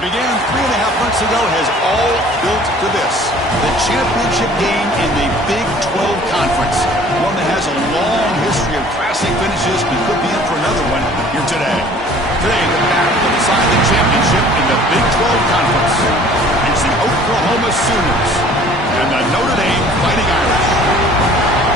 began 3.5 months ago has all built to this. The championship game in the Big 12 Conference. One that has a long history of classic finishes and could be in for another one here today. Today, the battle to decide the championship in the Big 12 Conference. It's the Oklahoma Sooners and the Notre Dame Fighting Irish.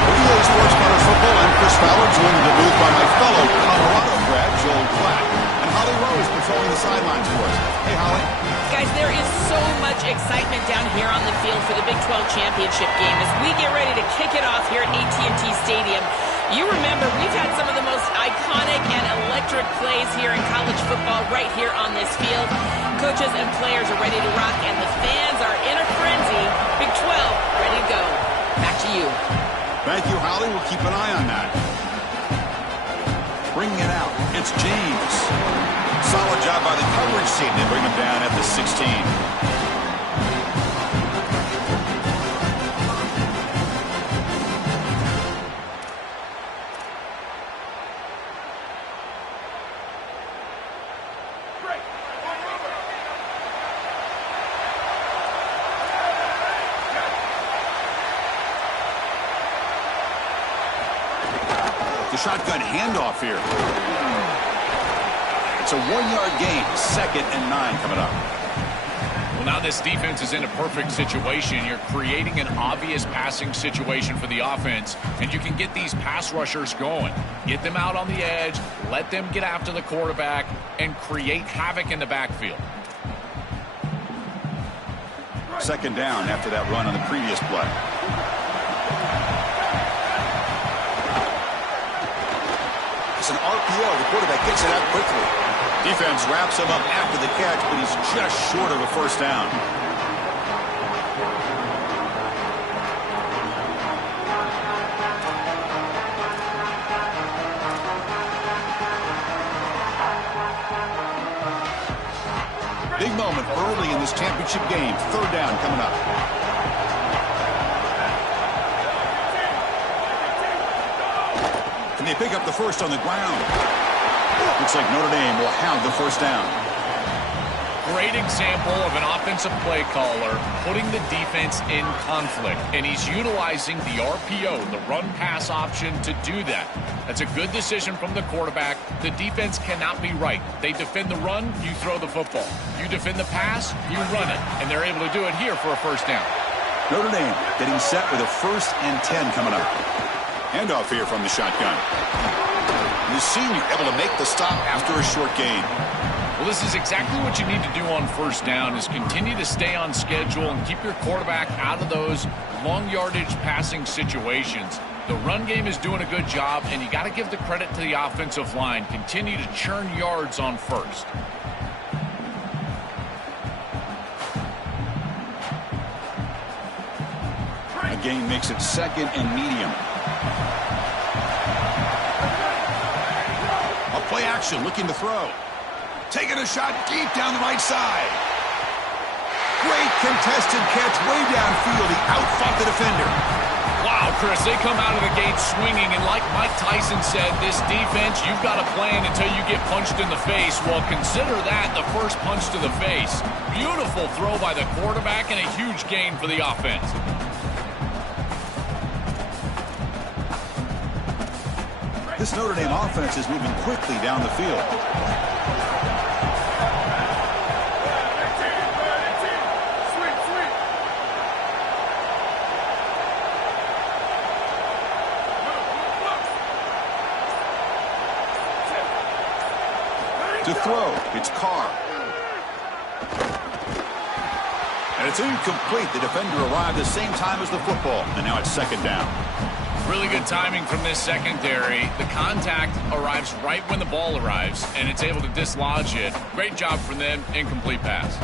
ODA Sports College Football, I'm Chris Fowler, joined in the booth by my fellow Colorado grad, Joel Klatt, and Holly Rose patrolling the sidelines for us. Hey, Holly. Guys, there is so much excitement down here on the field for the Big 12 championship game as we get ready to kick it off here at AT&T Stadium. You remember, we've had some of the most iconic and electric plays here in college football right here on this field. Coaches and players are ready to rock, and the fans are in a frenzy. Big 12, ready to go. Back to you. Thank you, Holly. We'll keep an eye on that. Bringing it out. It's James. Solid job by the coverage team. They bring him down at the 16. The shotgun handoff here. It's a 1-yard gain. 2nd and 9 coming up. Well, now this defense is in a perfect situation. You're creating an obvious passing situation for the offense, and you can get these pass rushers going. Get them out on the edge, let them get after the quarterback, and create havoc in the backfield. 2nd down after that run on the previous play. It's an RPO. The quarterback gets it out quickly. Defense wraps him up after the catch, but he's just short of a first down. Big moment early in this championship game. 3rd down coming up. And they pick up the first on the ground. Looks like Notre Dame will have the first down. Great example of an offensive play caller putting the defense in conflict, and he's utilizing the RPO, the run-pass option, to do that. That's a good decision from the quarterback. The defense cannot be right. They defend the run, you throw the football. You defend the pass, you run it, and they're able to do it here for a first down. Notre Dame getting set with a 1st and 10 coming up. Handoff here from the shotgun. The senior able to make the stop after a short gain. Well, this is exactly what you need to do on first down, is continue to stay on schedule and keep your quarterback out of those long yardage passing situations. The run game is doing a good job, and you got to give the credit to the offensive line. Continue to churn yards on first. A gain makes it 2nd and medium. A play action, looking to throw. Taking a shot deep down the right side. Great contested catch way downfield. He outfought the defender. Wow, Chris, they come out of the gate swinging, and like Mike Tyson said, this defense, you've got to plan until you get punched in the face. Well, consider that the first punch to the face. Beautiful throw by the quarterback and a huge gain for the offense. This Notre Dame offense is moving quickly down the field. To throw, it's Carr. And it's incomplete. The defender arrived the same time as the football, and now it's 2nd down. Really good timing from this secondary. The contact arrives right when the ball arrives, and it's able to dislodge it. Great job from them. Incomplete pass.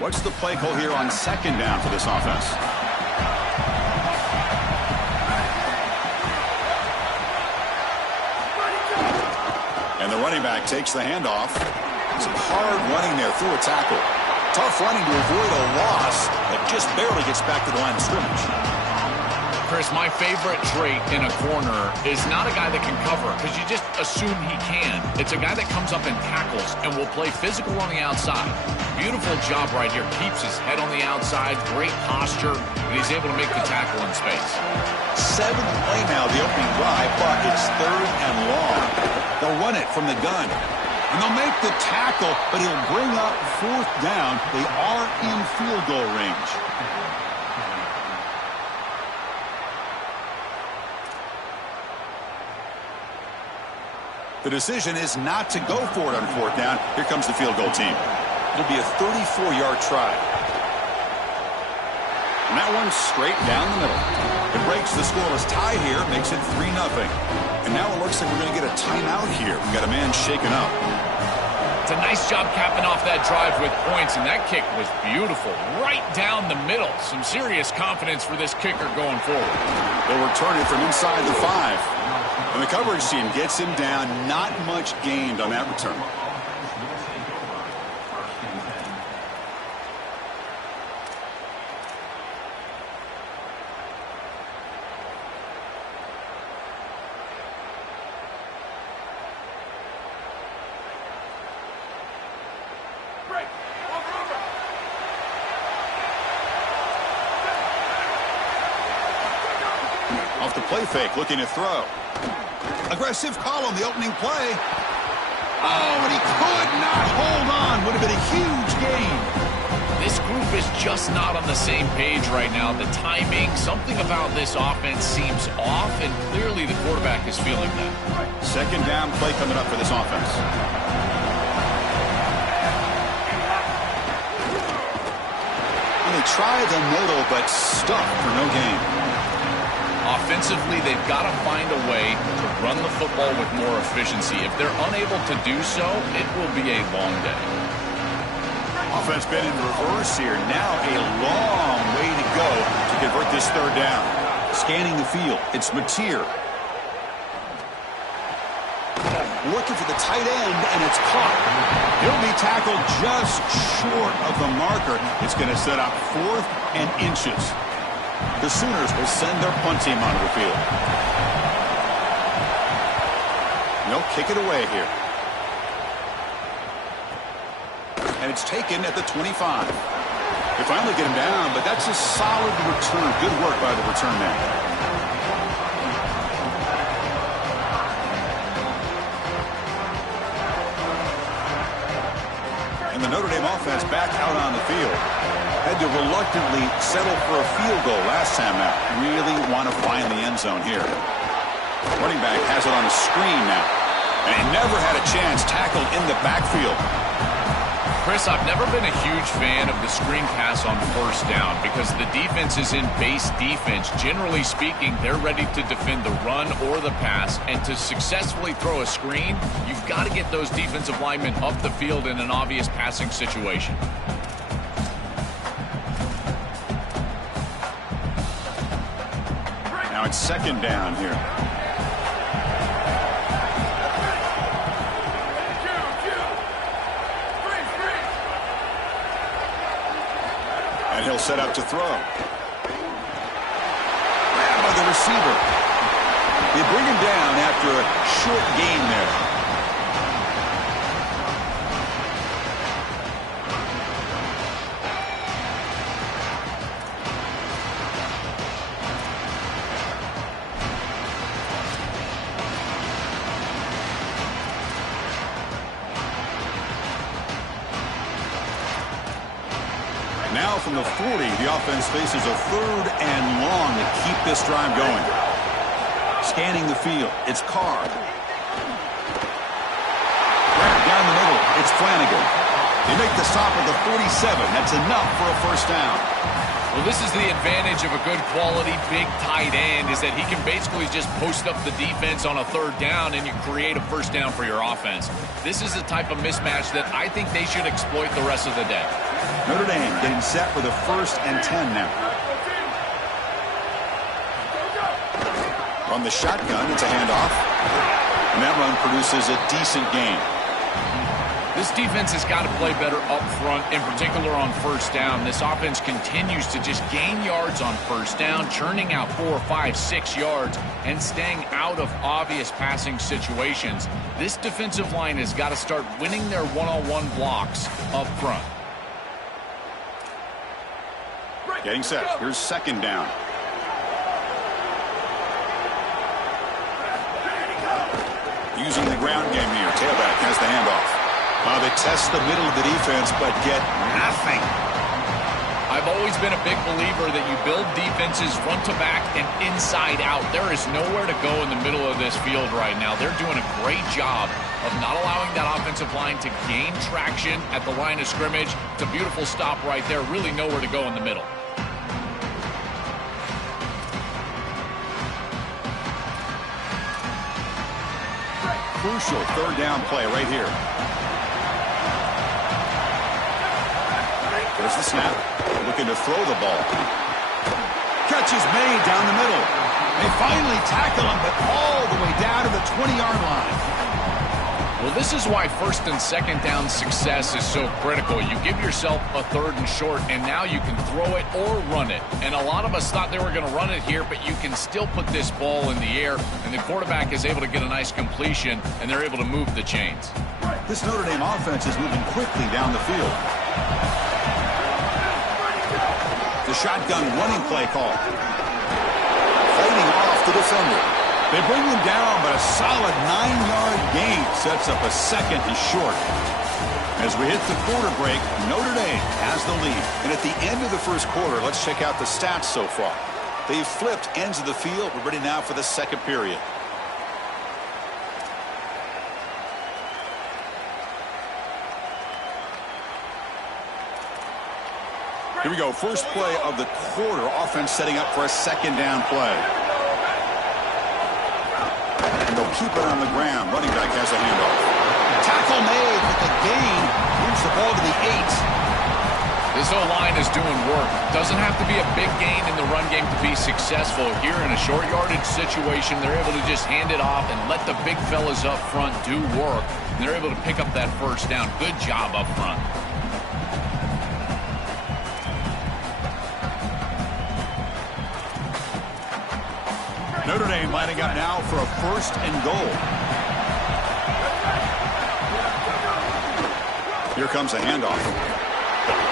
What's the play call here on 2nd down for this offense? And the running back takes the handoff. Some hard running there through a tackle. Tough running to avoid a loss, but just barely gets back to the line of scrimmage. Chris, my favorite trait in a corner is not a guy that can cover, because you just assume he can. It's a guy that comes up and tackles and will play physical on the outside. Beautiful job right here. Keeps his head on the outside, great posture, and he's able to make the tackle in space. 7th play now, the opening drive, but it's 3rd and long. They'll run it from the gun. And they'll make the tackle, but he'll bring up 4th down. They are in field goal range. The decision is not to go for it on 4th down. Here comes the field goal team. It'll be a 34-yard try. And that one's straight down the middle. It breaks the scoreless tie here, makes it 3-0. And now it looks like we're going to get a timeout here. We've got a man shaken up. It's a nice job capping off that drive with points, and that kick was beautiful. Right down the middle. Some serious confidence for this kicker going forward. They'll return it from inside the 5. And the coverage team gets him down. Not much gained on that return. Off the play fake, looking to throw. Aggressive call on the opening play. Oh, and he could not hold on. Would have been a huge gain. This group is just not on the same page right now. The timing, something about this offense seems off, and clearly the quarterback is feeling that. 2nd down play coming up for this offense. And they try the middle, but stuck for no gain. Offensively, they've got to find a way to run the football with more efficiency. If they're unable to do so, it will be a long day. Offense been in reverse here. Now a long way to go to convert this 3rd down. Scanning the field, it's Mateer. Looking for the tight end, and it's caught. He'll be tackled just short of the marker. It's going to set up 4th and inches. The Sooners will send their punt team onto the field. They'll kick it away here. And it's taken at the 25. They finally get him down, but that's a solid return. Good work by the return man. And the Notre Dame offense back out on the field. Had to reluctantly settle for a field goal last time out. Really want to find the end zone here. Running back has it on a screen now. And he never had a chance tackled in the backfield. Chris, I've never been a huge fan of the screen pass on 1st down because the defense is in base defense. Generally speaking, they're ready to defend the run or the pass. And to successfully throw a screen, you've got to get those defensive linemen up the field in an obvious passing situation. Now it's 2nd down here. And he'll set up to throw. Grabbed by the receiver. They bring him down after a short gain there. Now from the 40, the offense faces a 3rd and long to keep this drive going. Scanning the field, it's Carr. Grabbed down the middle, it's Flanagan. They make the stop at the 47. That's enough for a 1st down. Well, this is the advantage of a good quality big tight end, is that he can basically just post up the defense on a 3rd down and you create a 1st down for your offense. This is the type of mismatch that I think they should exploit the rest of the day. Notre Dame getting set for the 1st and 10 now. On the shotgun, it's a handoff. And that run produces a decent gain. This defense has got to play better up front, in particular on first down. This offense continues to just gain yards on first down, churning out 4, 5, 6 yards, and staying out of obvious passing situations. This defensive line has got to start winning their one-on-one blocks up front. Getting set. Here's second down. Using the ground game here. Tailback has the handoff. They test the middle of the defense, but get nothing. I've always been a big believer that you build defenses front to back and inside out. There is nowhere to go in the middle of this field right now. They're doing a great job of not allowing that offensive line to gain traction at the line of scrimmage. It's a beautiful stop right there. Really nowhere to go in the middle. Crucial third down play right here. There's the snap. Looking to throw the ball. Catch is made down the middle. They finally tackle him, but all the way down to the 20-yard line. Well, this is why first and second down success is so critical. You give yourself a third and short, and now you can throw it or run it. And a lot of us thought they were going to run it here, but you can still put this ball in the air, and the quarterback is able to get a nice completion, and they're able to move the chains. This Notre Dame offense is moving quickly down the field. The shotgun running play call. Fighting off the defender. They bring him down, but a solid 9-yard gain sets up a second and short. As we hit the quarter break, Notre Dame has the lead. And at the end of the first quarter, let's check out the stats so far. They've flipped ends of the field. We're ready now for the second period. Here we go. First play of the quarter. Offense setting up for a second down play. And they'll keep it on the ground. Running back has a handoff. Tackle made with the gain. Moves the ball to the 8. This O-line is doing work. Doesn't have to be a big gain in the run game to be successful. Here in a short yardage situation, they're able to just hand it off and let the big fellas up front do work. And they're able to pick up that first down. Good job up front. Notre Dame lining up now for a first and goal. Here comes a handoff.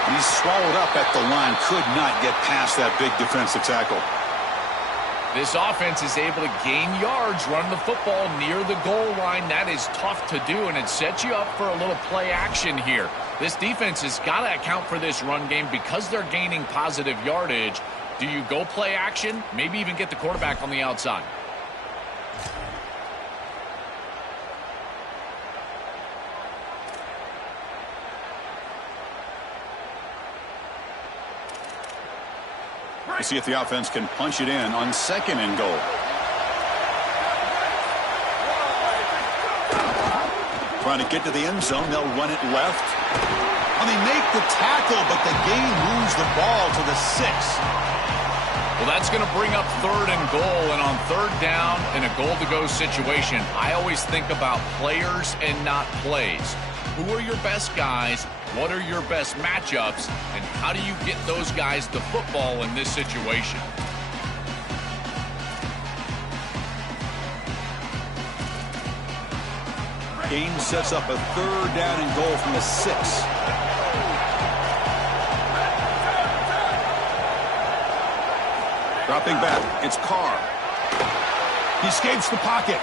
He's swallowed up at the line. Could not get past that big defensive tackle. This offense is able to gain yards, run the football near the goal line. That is tough to do, and it sets you up for a little play action here. This defense has got to account for this run game because they're gaining positive yardage. Do you go play action? Maybe even get the quarterback on the outside. To see if the offense can punch it in on second and goal. Trying to get to the end zone. They'll run it left. And they make the tackle, but the gain moves the ball to the 6. Well, that's going to bring up third and goal, and on third down in a goal-to-go situation, I always think about players and not plays. Who are your best guys? What are your best matchups? And how do you get those guys the football in this situation? Gain sets up a third down and goal from the 6. Dropping back, it's Carr. He escapes the pocket.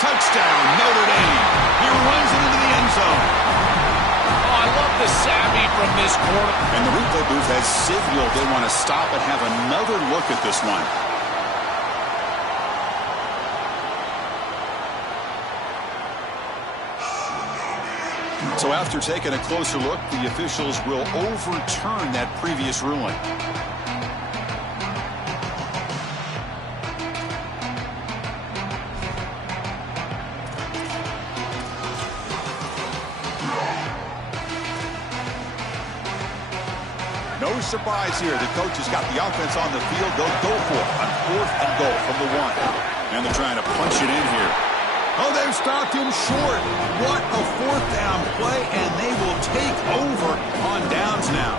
Touchdown, Notre Dame. He runs it into the end zone. Oh, I love the savvy from this quarter. And the replay booth has signaled they want to stop and have another look at this one. So after taking a closer look, the officials will overturn that previous ruling. No surprise here. The coach has got the offense on the field. They'll go for it on fourth and goal from the 1. And they're trying to punch it in here. Oh, they've stopped him short. What a fourth down play, and they will take over on downs now.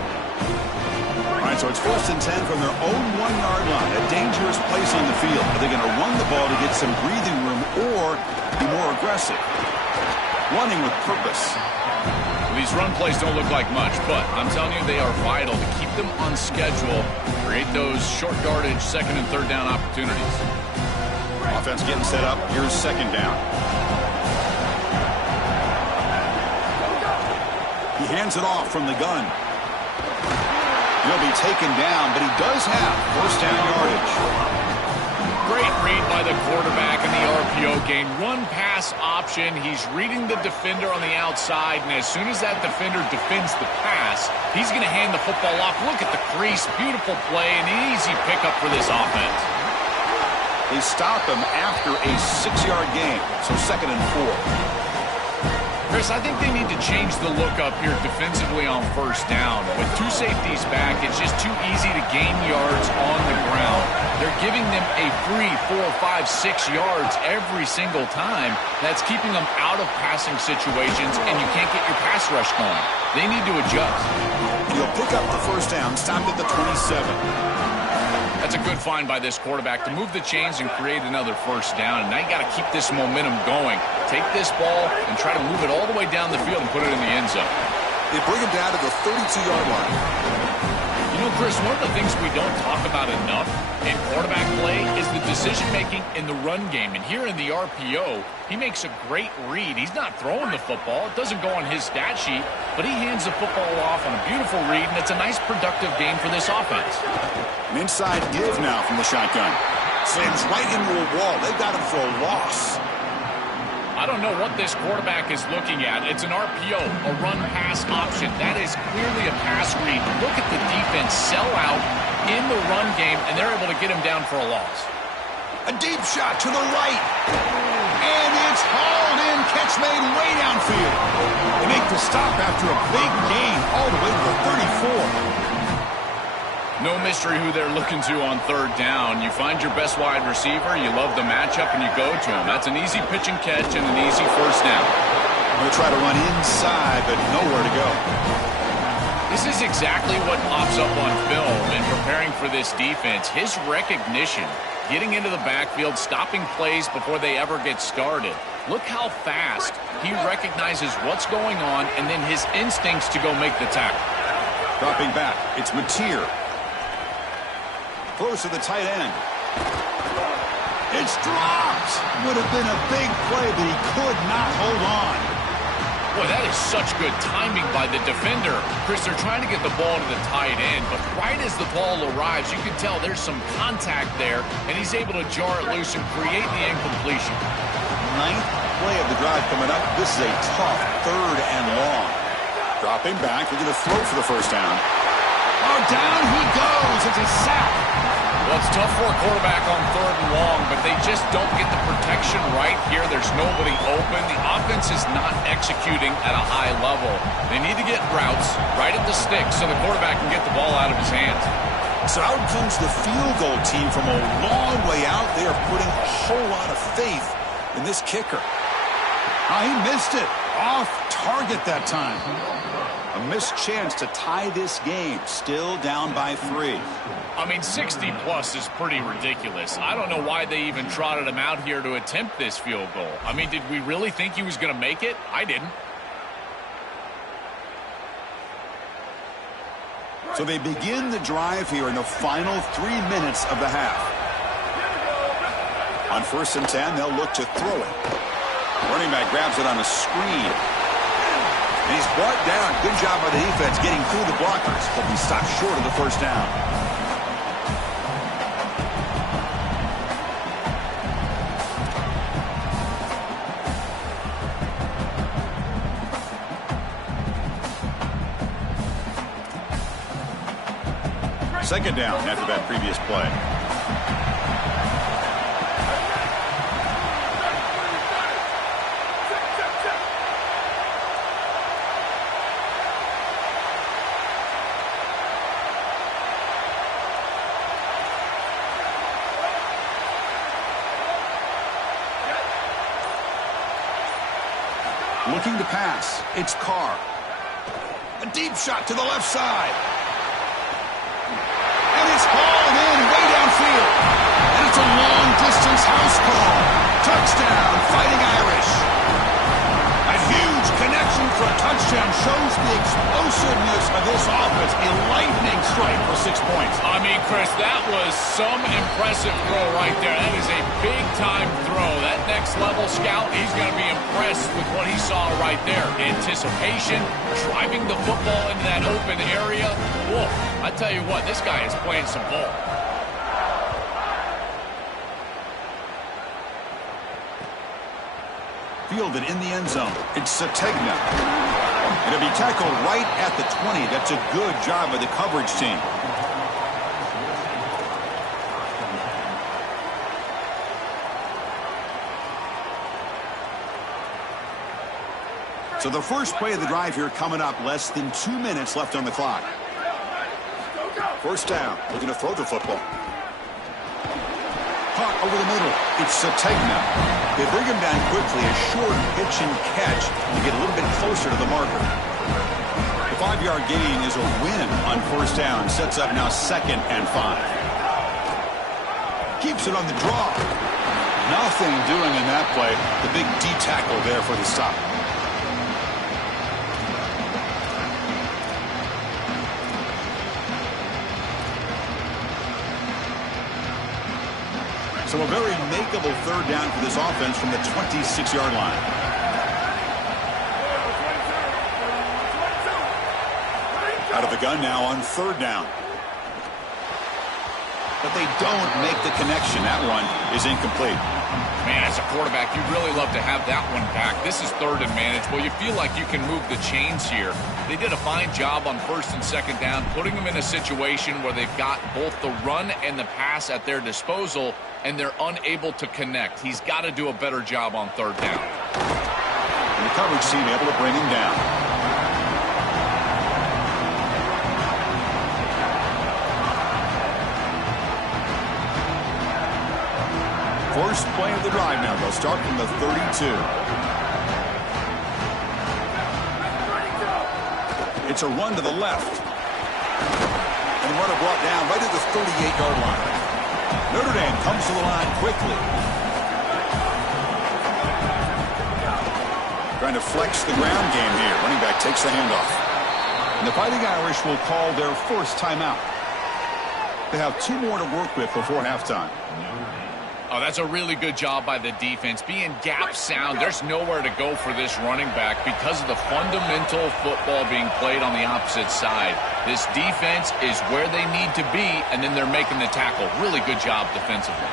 All right, so it's 1st and 10 from their own 1-yard line. A dangerous place on the field. Are they going to run the ball to get some breathing room or be more aggressive? Running with purpose. Well, these run plays don't look like much, but I'm telling you, they are vital to keep them on schedule, create those short yardage 2nd and 3rd down opportunities. Offense getting set up. Here's 2nd down. He hands it off from the gun. He'll be taken down, but he does have 1st down yardage. Great read by the quarterback in the RPO game. Run-pass option. He's reading the defender on the outside, and as soon as that defender defends the pass, he's going to hand the football off. Look at the crease. Beautiful play, and an easy pickup for this offense. They stop him after a 6-yard gain, so 2nd and 4. Chris, I think they need to change the look up here defensively on 1st down. With 2 safeties back, it's just too easy to gain yards on the ground. They're giving them a free 4, 5, 6 yards every single time. That's keeping them out of passing situations, and you can't get your pass rush going. They need to adjust. He'll pick up the 1st down, stopped at the 27. That's a good find by this quarterback to move the chains and create another 1st down. And now you got to keep this momentum going. Take this ball and try to move it all the way down the field and put it in the end zone. They bring him down to the 32-yard line. You know, Chris, one of the things we don't talk about enough in quarterback play is the decision-making in the run game. And here in the RPO, he makes a great read. He's not throwing the football. It doesn't go on his stat sheet, but he hands the football off on a beautiful read, and it's a nice, productive game for this offense. An inside give now from the shotgun. Slams right into a wall. They've got him for a loss. I don't know what this quarterback is looking at. It's an RPO, a run-pass option. That is clearly a pass read. Look at the defense sell out in the run game, and they're able to get him down for a loss. A deep shot to the right. And it's hauled in. Catch made way downfield. They make the stop after a big gain all the way to the 34. No mystery who they're looking to on 3rd down. You find your best wide receiver, you love the matchup, and you go to him. That's an easy pitch and catch and an easy 1st down. They'll try to run inside, but nowhere to go. This is exactly what pops up on film in preparing for this defense. His recognition, getting into the backfield, stopping plays before they ever get started. Look how fast he recognizes what's going on and then his instincts to go make the tackle. Dropping back, it's Mateer. Close to the tight end. It's dropped. Would have been a big play, but he could not hold on. Boy, that is such good timing by the defender. Chris, they're trying to get the ball to the tight end, but right as the ball arrives, you can tell there's some contact there, and he's able to jar it loose and create the incompletion. 9th play of the drive coming up. This is a tough 3rd and long. Dropping back, they're going to throw for the 1st down. Oh, down he goes. It's a sack. Well, it's tough for a quarterback on 3rd and long, but they just don't get the protection right here. There's nobody open. The offense is not executing at a high level. They need to get routes right at the stick so the quarterback can get the ball out of his hands. So out comes the field goal team from a long way out. They are putting a whole lot of faith in this kicker. Oh, he missed it. Off target that time. A missed chance to tie this game. Still down by 3. I mean, 60-plus is pretty ridiculous. I don't know why they even trotted him out here to attempt this field goal. I mean, did we really think he was going to make it? I didn't. So they begin the drive here in the final 3 minutes of the half. On 1st and 10, they'll look to throw it. Running back grabs it on a screen. And he's brought down. Good job by the defense getting through the blockers, but he stopped short of the 1st down. Second down after that previous play. Looking to pass. It's Carr. A deep shot to the left side. And it's hauled in way downfield. And it's a long-distance house call. Touchdown, Fighting Irish. A huge connection for a touchdown shows the explosiveness of this offense. A lightning strike for 6 points. I mean, Chris, that was some impressive throw right there. That is a big-time throw. That next-level scout, he's going to be impressed with what he saw right there. Anticipation, driving the football into that open area. Whoa, I tell you what, this guy is playing some ball. Fielded in the end zone. It's Sategna. It'll be tackled right at the 20. That's a good job by the coverage team. So the first play of the drive here coming up. Less than 2 minutes left on the clock. First down. Looking to throw the football. Caught over the middle. It's Sategna. They bring him down quickly. A short pitch and catch to get a little bit closer to the marker. The 5-yard gain is a win on first down. Sets up now 2nd and 5. Keeps it on the draw. Nothing doing in that play. The big D tackle there for the stop. So a very makeable third down for this offense from the 26-yard line. Out of the gun now on third down. But they don't make the connection. That one is incomplete. Man, as a quarterback, you'd really love to have that one back. This is third and manageable. You feel like you can move the chains here. They did a fine job on first and second down, putting them in a situation where they've got both the run and the pass at their disposal, and they're unable to connect. He's got to do a better job on third down. And the coverage team able to bring him down. First play of the drive now. They'll start from the 32. It's a run to the left. And the runner brought down right at the 38-yard line. Notre Dame comes to the line quickly. Trying to flex the ground game here. Running back takes the handoff. And the Fighting Irish will call their first timeout. They have 2 more to work with before halftime. Oh, that's a really good job by the defense. Being gap sound, there's nowhere to go for this running back because of the fundamental football being played on the opposite side. This defense is where they need to be, and then they're making the tackle. Really good job defensively.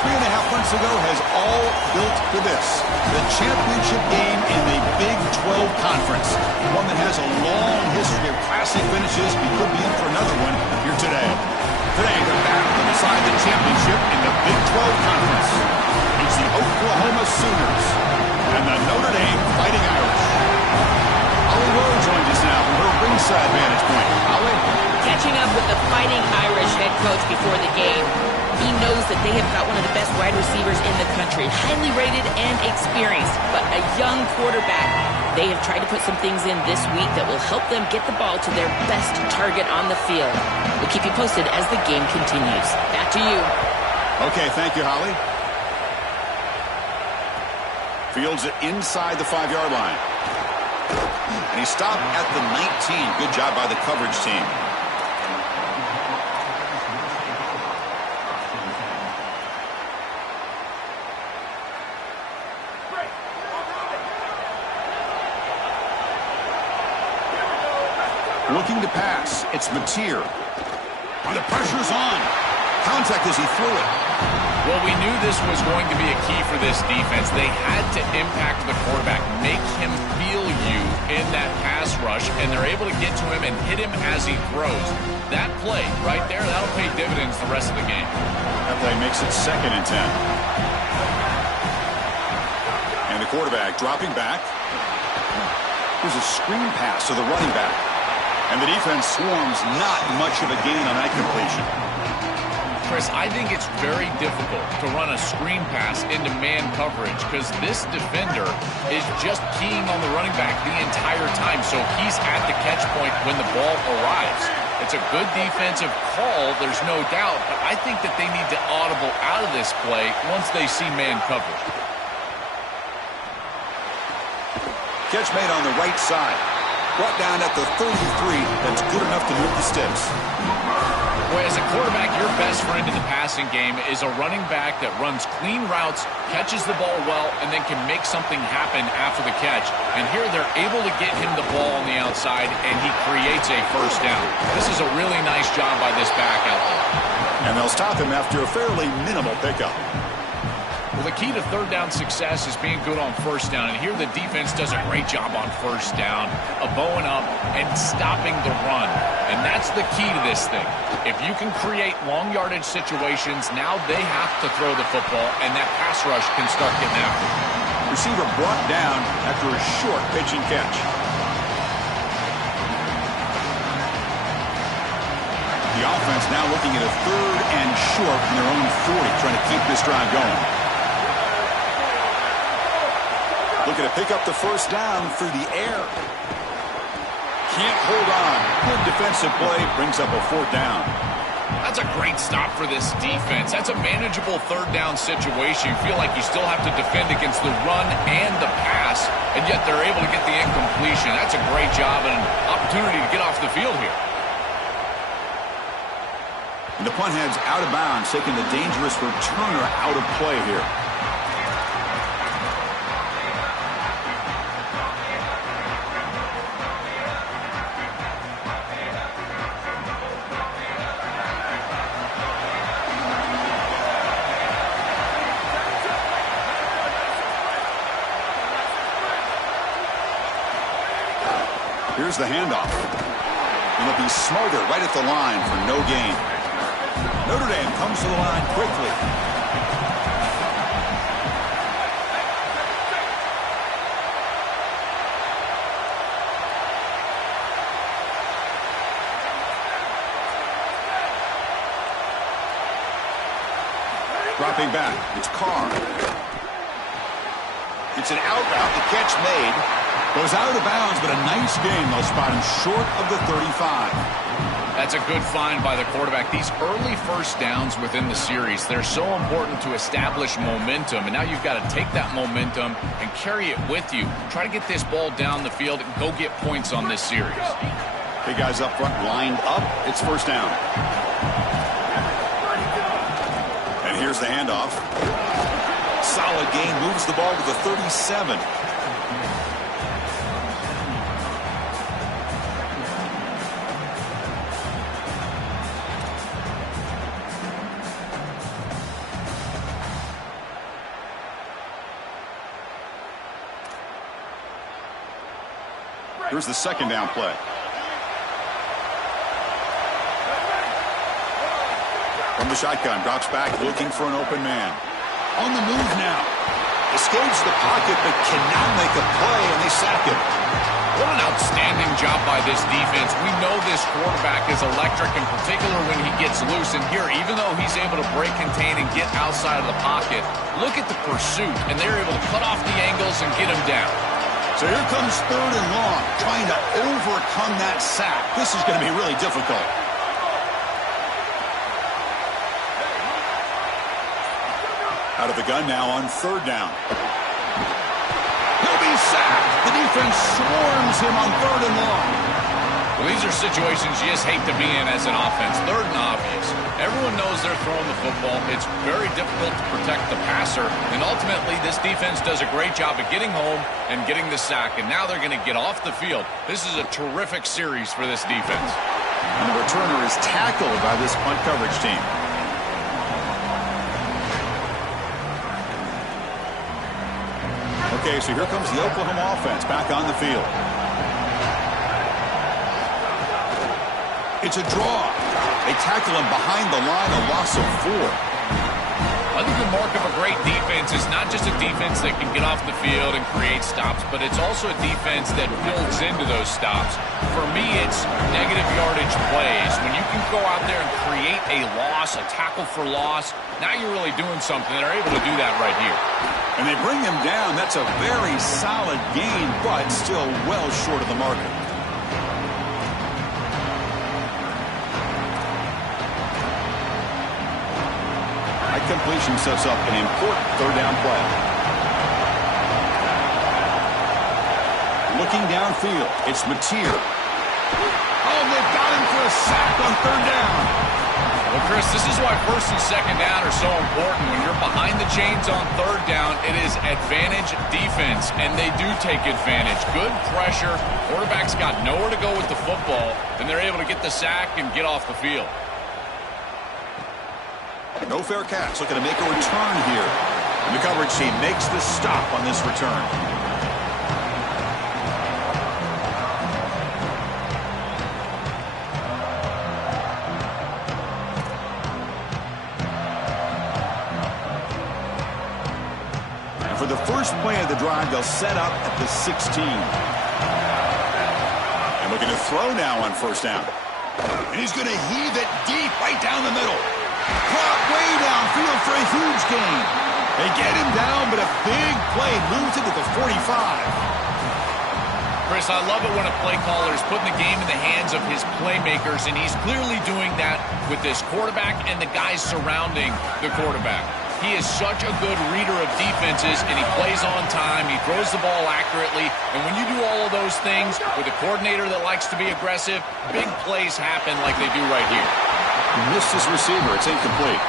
3.5 months ago has all built to this. The championship game in the Big 12 Conference. One that has a long history of classic finishes. We could be in for another one here today. Today, the battle to decide the championship in the Big 12 Conference. It's the Oklahoma Sooners and the Notre Dame Fighting Irish. Holly Rowe joins us now from her ringside vantage point. Holly? Catching up with the Fighting Irish head coach before the game. He knows that they have got one of the best wide receivers in the country, highly rated and experienced, but a young quarterback. They have tried to put some things in this week that will help them get the ball to their best target on the field. We'll keep you posted as the game continues. Back to you. Okay, thank you, Holly. Fields it inside the 5-yard line. And he stopped at the 19. Good job by the coverage team. Looking to pass. It's Mateer. And the pressure's on. Contact as he threw it. Well, we knew this was going to be a key for this defense. They had to impact the quarterback, make him feel you in that pass rush, and they're able to get to him and hit him as he throws. That play right there, that'll pay dividends the rest of the game. That play makes it 2nd and 10. And the quarterback dropping back. Here's a screen pass to the running back. And the defense swarms not much of a gain on that completion. Chris, I think it's very difficult to run a screen pass into man coverage because this defender is just keying on the running back the entire time, so he's at the catch point when the ball arrives. It's a good defensive call, there's no doubt, but I think that they need to audible out of this play once they see man coverage. Catch made on the right side. Brought down at the 33. That's good enough to move the sticks. Well, as a quarterback, your best friend in the passing game is a running back that runs clean routes, catches the ball well, and then can make something happen after the catch. And here they're able to get him the ball on the outside, and he creates a first down. This is a really nice job by this back out there. And they'll stop him after a fairly minimal pickup. Well, the key to third down success is being good on first down, and here the defense does a great job on first down of bowing up and stopping the run. And that's the key to this thing. If you can create long yardage situations, now they have to throw the football, and that pass rush can start getting after it. Receiver brought down after a short pitch and catch. The offense now looking at a 3rd and short from their own 40, trying to keep this drive going. Looking to pick up the first down through the air. Can't hold on. Good defensive play. Brings up a 4th down. That's a great stop for this defense. That's a manageable 3rd down situation. You feel like you still have to defend against the run and the pass, and yet they're able to get the incompletion. That's a great job and an opportunity to get off the field here. And the punt heads out of bounds, taking the dangerous returner out of play here. Here's the handoff. And they'll be smarter right at the line for no gain. Notre Dame comes to the line quickly. Dropping back, it's Carr. It's an out route, the catch made. Goes out of bounds, but a nice gain. They'll spot him short of the 35. That's a good find by the quarterback. These early first downs within the series, they're so important to establish momentum. And now you've got to take that momentum and carry it with you. Try to get this ball down the field and go get points on this series. Big guys up front lined up. It's first down. And here's the handoff. Solid gain, moves the ball to the 37. Here's the second down play. From the shotgun, drops back, looking for an open man. On the move now. Escapes the pocket, but cannot make a play, and they sack him. What an outstanding job by this defense. We know this quarterback is electric, in particular when he gets loose. And here, even though he's able to break, contain, and get outside of the pocket, look at the pursuit, and they're able to cut off the angles and get him down. So here comes 3rd and long, trying to overcome that sack. This is going to be really difficult. Out of the gun now on 3rd down. He'll be sacked. The defense swarms him on 3rd and long. Well, these are situations you just hate to be in as an offense. 3rd and obvious. Everyone knows they're throwing the football. It's very difficult to protect the passer. And ultimately, this defense does a great job of getting home and getting the sack. And now they're going to get off the field. This is a terrific series for this defense. And the returner is tackled by this punt coverage team. Okay, so here comes the Oklahoma offense back on the field. It's a draw. They tackle him behind the line, a loss of 4. I think the mark of a great defense is not just a defense that can get off the field and create stops, but it's also a defense that builds into those stops. For me, it's negative yardage plays. When you can go out there and create a loss, a tackle for loss, now you're really doing something. They're able to do that right here. And they bring him down. That's a very solid gain, but still well short of the marker. That completion sets up an important 3rd down play. Looking downfield, it's Mateer. Oh, they've got him for a sack on 3rd down. Well, Chris, this is why 1st and 2nd down are so important. When you're behind the chains on 3rd down, it is advantage defense, and they do take advantage. Good pressure. Quarterback's got nowhere to go with the football, and they're able to get the sack and get off the field. No fair catch. Looking to make a return here. And the coverage team makes the stop on this return. For the first play of the drive, they'll set up at the 16. And looking to throw now on 1st down. And he's going to heave it deep right down the middle. Caught way downfield for a huge gain. They get him down, but a big play moves it to the 45. Chris, I love it when a play caller is putting the game in the hands of his playmakers, and he's clearly doing that with this quarterback and the guys surrounding the quarterback. He is such a good reader of defenses, and he plays on time. He throws the ball accurately. And when you do all of those things with a coordinator that likes to be aggressive, big plays happen like they do right here. He missed his receiver. It's incomplete.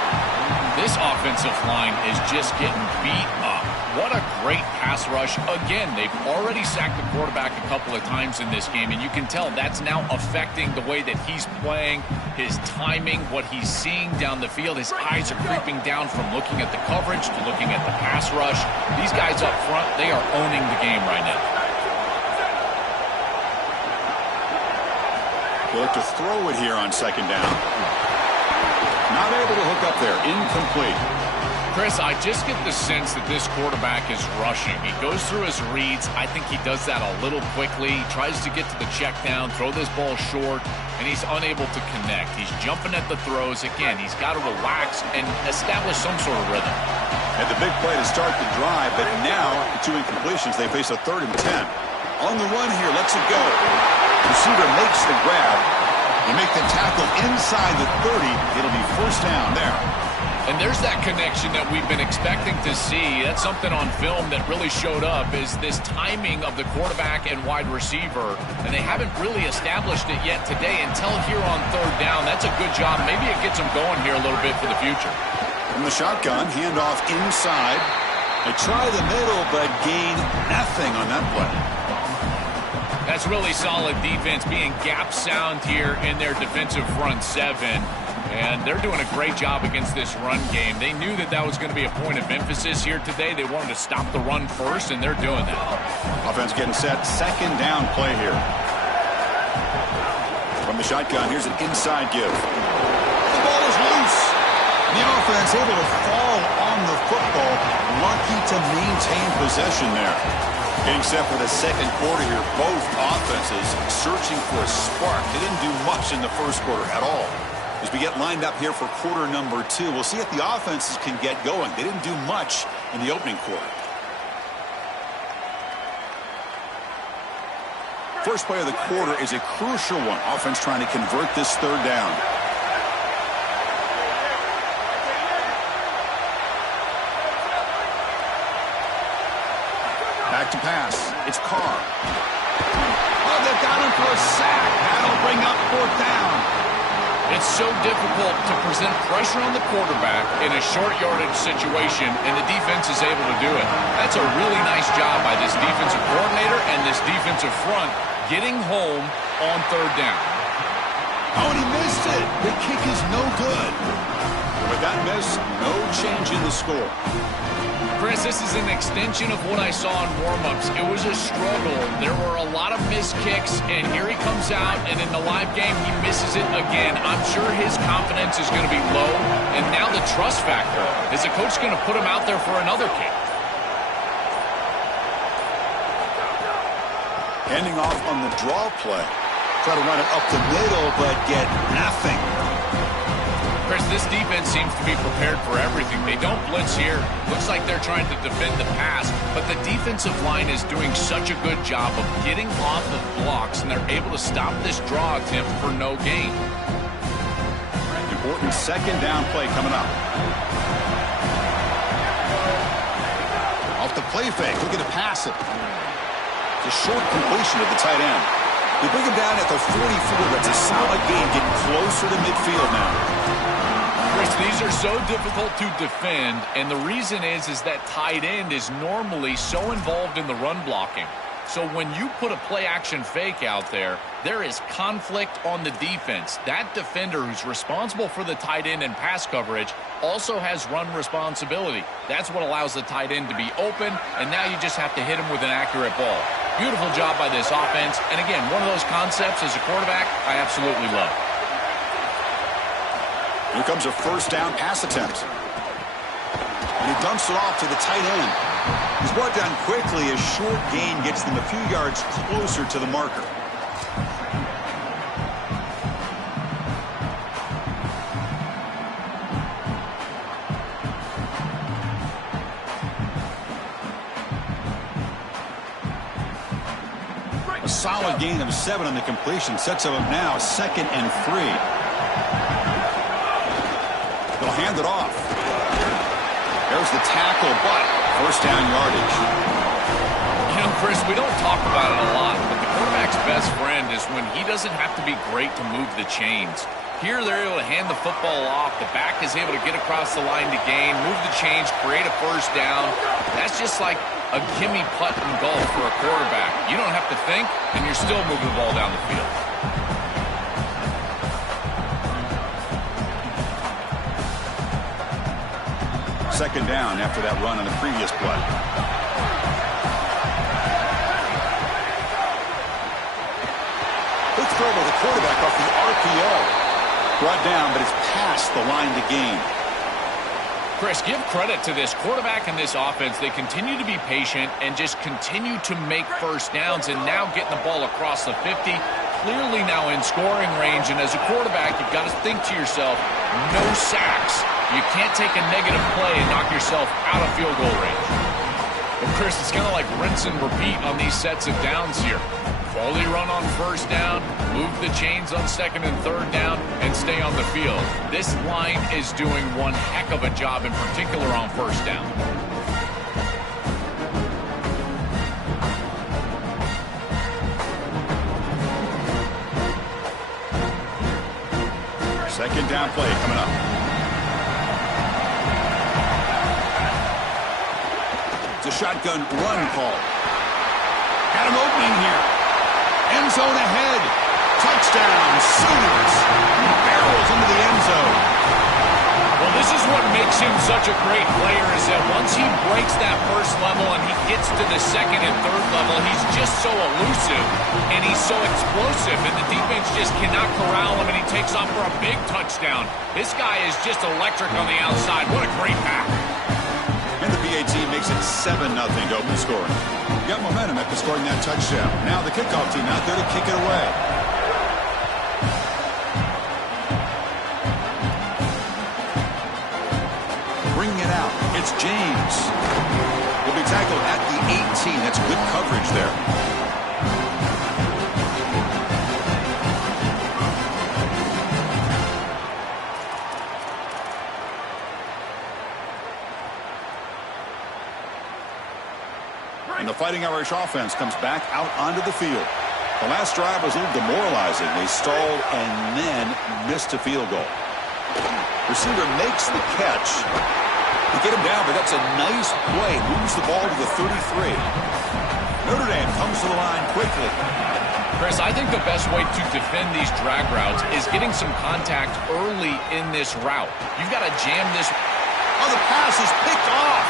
This offensive line is just getting beat up. What a great pass rush. Again, they've already sacked the quarterback a couple of times in this game, and you can tell that's now affecting the way that he's playing, his timing, what he's seeing down the field. His eyes are creeping down from looking at the coverage to looking at the pass rush. These guys up front, they are owning the game right now. They look to throw it here on 2nd down. Not able to hook up there. Incomplete. Chris, I just get the sense that this quarterback is rushing. He goes through his reads. I think he does that a little quickly. He tries to get to the check down, throw this ball short, and he's unable to connect. He's jumping at the throws. Again, he's got to relax and establish some sort of rhythm. Had the big play to start the drive, but now the 2 incompletions, they face a 3rd and 10. On the run here, lets it go. Receiver makes the grab. They make the tackle inside the 30. It'll be 1st down there. And there's that connection that we've been expecting to see. That's something on film that really showed up, is this timing of the quarterback and wide receiver. And they haven't really established it yet today until here on 3rd down. That's a good job. Maybe it gets them going here a little bit for the future. From the shotgun, handoff inside. They try the middle, but gain nothing on that play. That's really solid defense, being gap sound here in their defensive front 7. And they're doing a great job against this run game. They knew that that was going to be a point of emphasis here today. They wanted to stop the run first, and they're doing that. Offense getting set. Second down play here. From the shotgun, here's an inside give. The ball is loose. The offense able to fall on the football. Lucky to maintain possession there. Getting set for the second quarter here. Both offenses searching for a spark. They didn't do much in the first quarter at all. As we get lined up here for quarter number 2, we'll see if the offenses can get going. They didn't do much in the opening quarter. First play of the quarter is a crucial one. Offense trying to convert this third down. Back to pass. It's Carr. Oh, they've got him for a sack. That'll bring up fourth down. It's so difficult to present pressure on the quarterback in a short yardage situation, and the defense is able to do it. That's a really nice job by this defensive coordinator and this defensive front getting home on third down. Oh, and he missed it. The kick is no good. With that miss, no change in the score. Chris, this is an extension of what I saw in warm-ups. It was a struggle. There were a lot of missed kicks, and here he comes out, and in the live game, he misses it again. I'm sure his confidence is going to be low, and now the trust factor. Is the coach going to put him out there for another kick? Handing off on the draw play. Try to run it up the middle, but get nothing. Chris, this defense seems to be prepared for everything. They don't blitz here. Looks like they're trying to defend the pass, but the defensive line is doing such a good job of getting off of blocks, and they're able to stop this draw attempt for no gain. Important second down play coming up. Off the play fake, looking to pass it. It's a short completion of the tight end. They bring him down at the 44. That's a solid gain, getting closer to midfield now. Chris, these are so difficult to defend, and the reason is that tight end is normally so involved in the run blocking. So when you put a play-action fake out there, there is conflict on the defense. That defender who's responsible for the tight end and pass coverage also has run responsibility. That's what allows the tight end to be open, and now you just have to hit him with an accurate ball. Beautiful job by this offense, and again, one of those concepts as a quarterback I absolutely love. Here comes a first down pass attempt. And he dumps it off to the tight end. He's brought down quickly. A short gain gets them a few yards closer to the marker. A solid gain of 7 on the completion. Sets him up now, 2nd and 3. They'll hand it off. There's the tackle, but first down yardage. You know, Chris, we don't talk about it a lot, but the quarterback's best friend is when he doesn't have to be great to move the chains. Here they're able to hand the football off. The back is able to get across the line to gain, move the chains, create a first down. That's just like a gimme putt in golf for a quarterback. You don't have to think, and you're still moving the ball down the field. Second down after that run on the previous play. Quick throw by the quarterback off the RPO. Brought down, but it's past the line to gain. Chris, give credit to this quarterback and this offense. They continue to be patient and just continue to make first downs, and now getting the ball across the 50, clearly now in scoring range. And as a quarterback, you've got to think to yourself, no sacks. You can't take a negative play and knock yourself out of field goal range. Well, Chris, it's kind of like rinse and repeat on these sets of downs here. Quality run on first down, move the chains on second and third down, and stay on the field. This line is doing one heck of a job, in particular on first down. Second down play coming up. It's a shotgun run call. Got him opening here. End zone ahead. Touchdown, Sooners. Barrel barrels into the end zone. Well, this is what makes him such a great player, is that once he breaks that first level and he gets to the second and third level, he's just so elusive and he's so explosive, and the defense just cannot corral him, and he takes off for a big touchdown. This guy is just electric on the outside. What a great pack. And the BA team makes it 7-0 to open scoring. Got momentum after scoring that touchdown. Now the kickoff team out there to kick it away. Bringing it out, it's James. Will be tackled at the 18. That's good coverage there. And the Fighting Irish offense comes back out onto the field. The last drive was a little demoralizing. They stalled and then missed a field goal. Receiver makes the catch to get him down, but that's a nice play. Moves the ball to the 33. Notre Dame comes to the line quickly. Chris, I think the best way to defend these drag routes is getting some contact early in this route. You've got to jam this. Oh, the pass is picked off.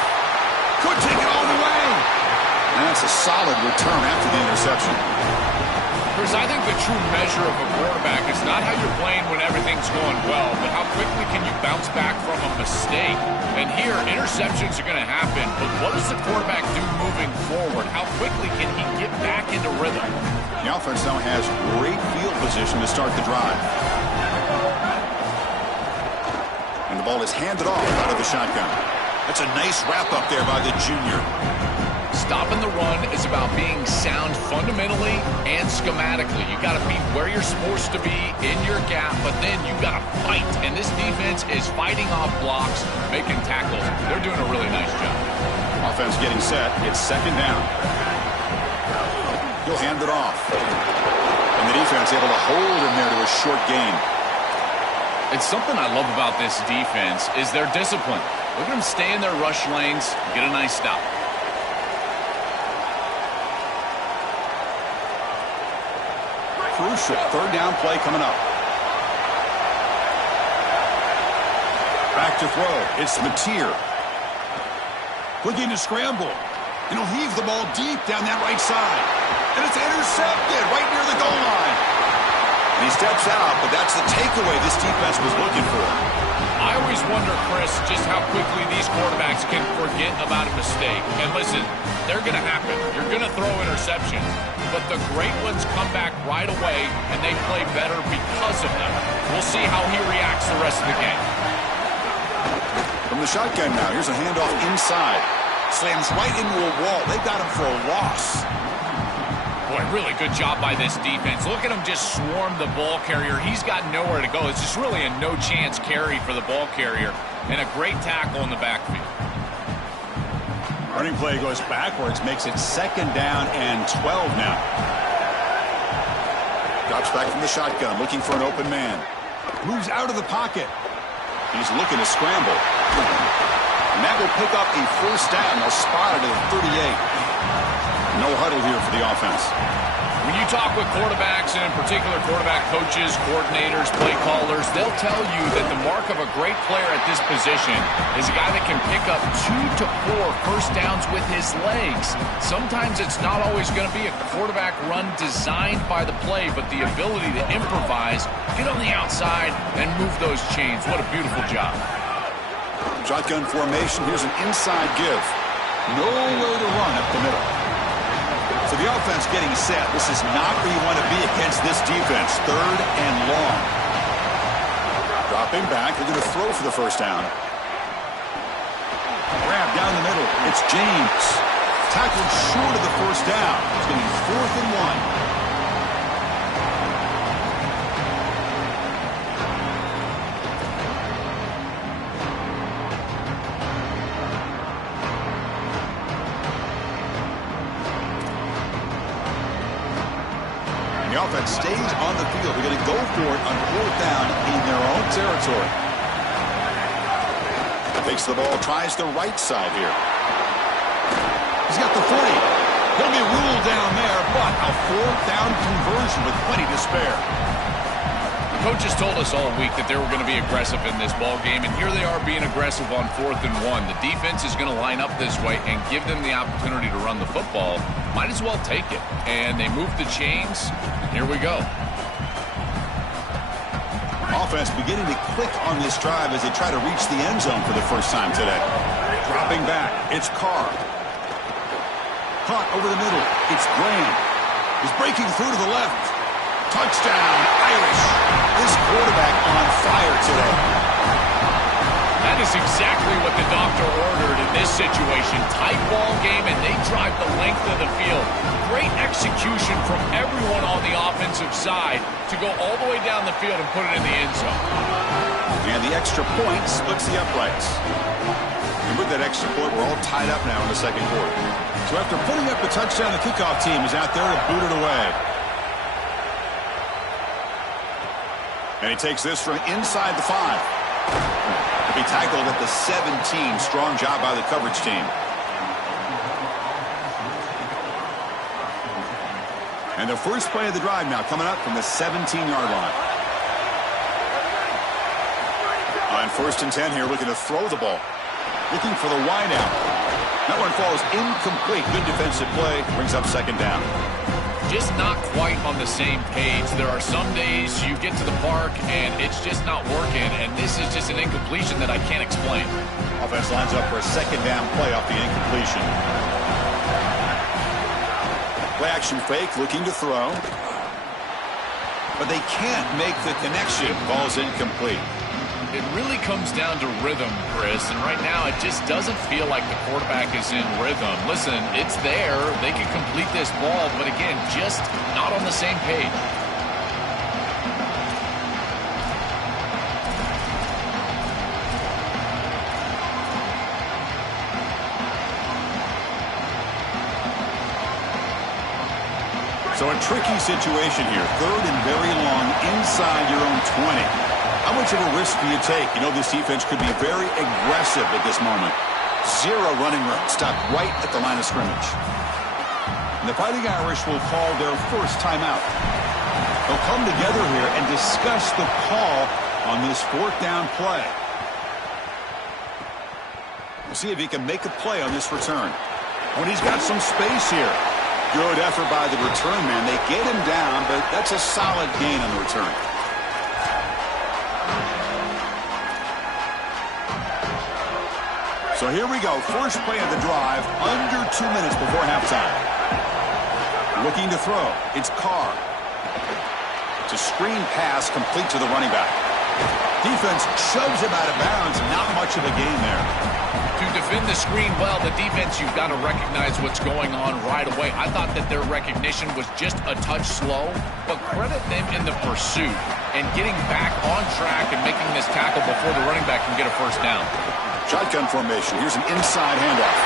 Could take it all the way. And that's a solid return after the interception. Chris, I think the true measure of a quarterback is not how you're playing when everything's going well, but how quickly can you bounce back from a mistake. And here, interceptions are going to happen, but what does the quarterback do moving forward? How quickly can he get back into rhythm? The offense now has great field position to start the drive. And the ball is handed off out of the shotgun. That's a nice wrap up there by the junior. Stopping the run is about being sound fundamentally and schematically. You got to be where you're supposed to be in your gap, but then you got to fight. And this defense is fighting off blocks, making tackles. They're doing a really nice job. Offense getting set. It's second down. He'll hand it off. And the defense able to hold him there to a short gain. It's something I love about this defense is their discipline. Look at them stay in their rush lanes, get a nice stop. Crucial third down play coming up. Back to throw. It's Mateer. Looking to scramble. And he'll heave the ball deep down that right side. And it's intercepted right near the goal line. And he steps out, but that's the takeaway this defense was looking for. I always wonder, Chris, just how quickly these quarterbacks can forget about a mistake. And listen, they're going to happen. You're going to throw interceptions. But the great ones come back right away, and they play better because of them. We'll see how he reacts the rest of the game. From the shotgun now, here's a handoff inside. Slams right into a wall. They got him for a loss. Boy, really good job by this defense. Look at him just swarm the ball carrier. He's got nowhere to go. It's just really a no-chance carry for the ball carrier, and a great tackle in the backfield. Running play goes backwards, makes it second down and 12 now. Drops back from the shotgun, looking for an open man. Moves out of the pocket. He's looking to scramble. And that will pick up a first down. They'll spot it at the 38. No huddle here for the offense. When you talk with quarterbacks, and in particular quarterback coaches, coordinators, play callers, they'll tell you that the mark of a great player at this position is a guy that can pick up 2 to 4 first downs with his legs. Sometimes it's not always going to be a quarterback run designed by the play, but the ability to improvise, get on the outside, and move those chains. What a beautiful job. Shotgun formation. Here's an inside give. Nowhere to run up the middle. So the offense getting set. This is not where you want to be against this defense. Third and long. Dropping back. They're going to throw for the first down. Grab down the middle. It's James. Tackled short of the first down. It's going to be 4th and 1. The offense stays on the field. They're going to go for it on 4th down in their own territory. Takes the ball, tries the right side here. He's got the 40. He'll be ruled down there, but a 4th down conversion with plenty to spare. Coaches told us all week that they were going to be aggressive in this ball game, and here they are being aggressive on 4th and 1. The defense is going to line up this way and give them the opportunity to run the football. Might as well take it. And they move the chains. Here we go. Offense beginning to click on this drive as they try to reach the end zone for the first time today. Dropping back, it's Carr. Caught over the middle, it's Graham. He's breaking through to the left. Touchdown, Irish. This quarterback on fire today. That is exactly what the doctor ordered in this situation. Tight ball game, and they drive the length of the field. Great execution from everyone on the offensive side to go all the way down the field and put it in the end zone. And the extra point splits the uprights. And with that extra point, we're all tied up now in the second quarter. So after putting up the touchdown, the kickoff team is out there to boot it away. And he takes this from inside the 5. To be tackled at the 17. Strong job by the coverage team. And the first play of the drive now coming up from the 17-yard line. On 1st and 10 here, looking to throw the ball. Looking for the wide out. That one falls incomplete. Good defensive play. Brings up 2nd down. Just not quite on the same page. There are some days you get to the park and it's just not working, and this is just an incompletion that I can't explain. Offense lines up for a 2nd down play off the incompletion. Play action fake, looking to throw. But they can't make the connection. Ball's incomplete. It really comes down to rhythm, Chris, and right now it just doesn't feel like the quarterback is in rhythm. Listen, it's there. They can complete this ball, but again, just not on the same page. So a tricky situation here. 3rd and very long inside your own 20. How much of a risk do you take? You know, this defense could be very aggressive at this moment. 0 running room, stopped right at the line of scrimmage. And the Fighting Irish will call their first timeout. They'll come together here and discuss the call on this 4th down play. We'll see if he can make a play on this return. When he's got some space here. Good effort by the return man. They get him down, but that's a solid gain on the return. So here we go. First play of the drive, under 2 minutes before halftime. Looking to throw. It's Carr. It's a screen pass complete to the running back. Defense shoves him out of bounds. Not much of a gain there. To defend the screen well, the defense, you've got to recognize what's going on right away. I thought that their recognition was just a touch slow, but credit them in the pursuit and getting back on track and making this tackle before the running back can get a first down. Shotgun formation. Here's an inside handoff.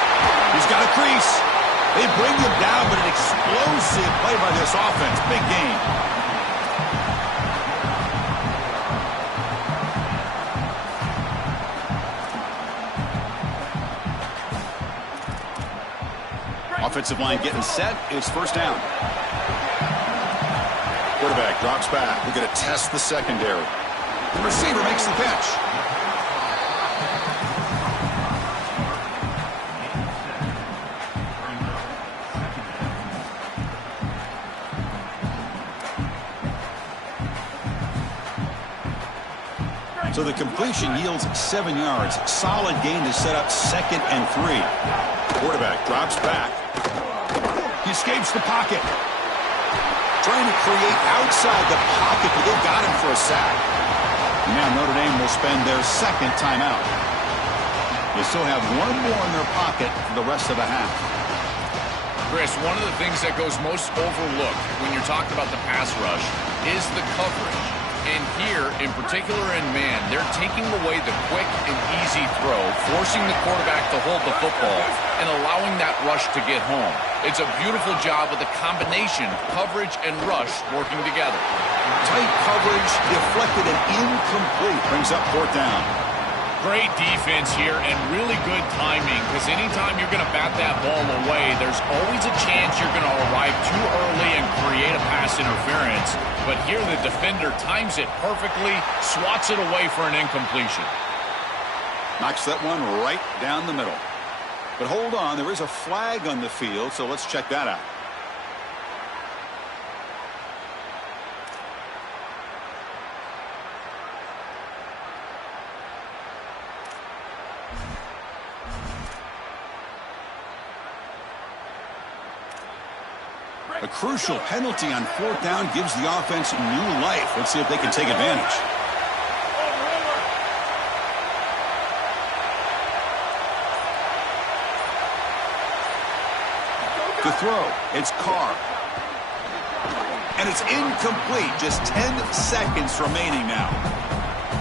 He's got a crease. They bring him down, but an explosive play by this offense. Big gain. Offensive line getting set. It's first down. Quarterback drops back. We're going to test the secondary. The receiver makes the catch. So the completion yields 7 yards. Solid gain to set up 2nd and 3. Quarterback drops back. He escapes the pocket. Trying to create outside the pocket, but they've got him for a sack. Now Notre Dame will spend their 2nd timeout. They still have 1 more in their pocket for the rest of the half. Chris, one of the things that goes most overlooked when you're talking about the pass rush is the coverage. And here, in particular in man, they're taking away the quick and easy throw, forcing the quarterback to hold the football, and allowing that rush to get home. It's a beautiful job with a combination of coverage and rush working together. Tight coverage, deflected and incomplete, brings up 4th down. Great defense here and really good timing, because anytime you're going to bat that ball away, there's always a chance you're going to arrive too early and create a pass interference. But here the defender times it perfectly, swats it away for an incompletion. Knocks that one right down the middle. But hold on, there is a flag on the field, so let's check that out. A crucial penalty on 4th down gives the offense new life. Let's see if they can take advantage. To throw, it's Carr. And it's incomplete. Just 10 seconds remaining now.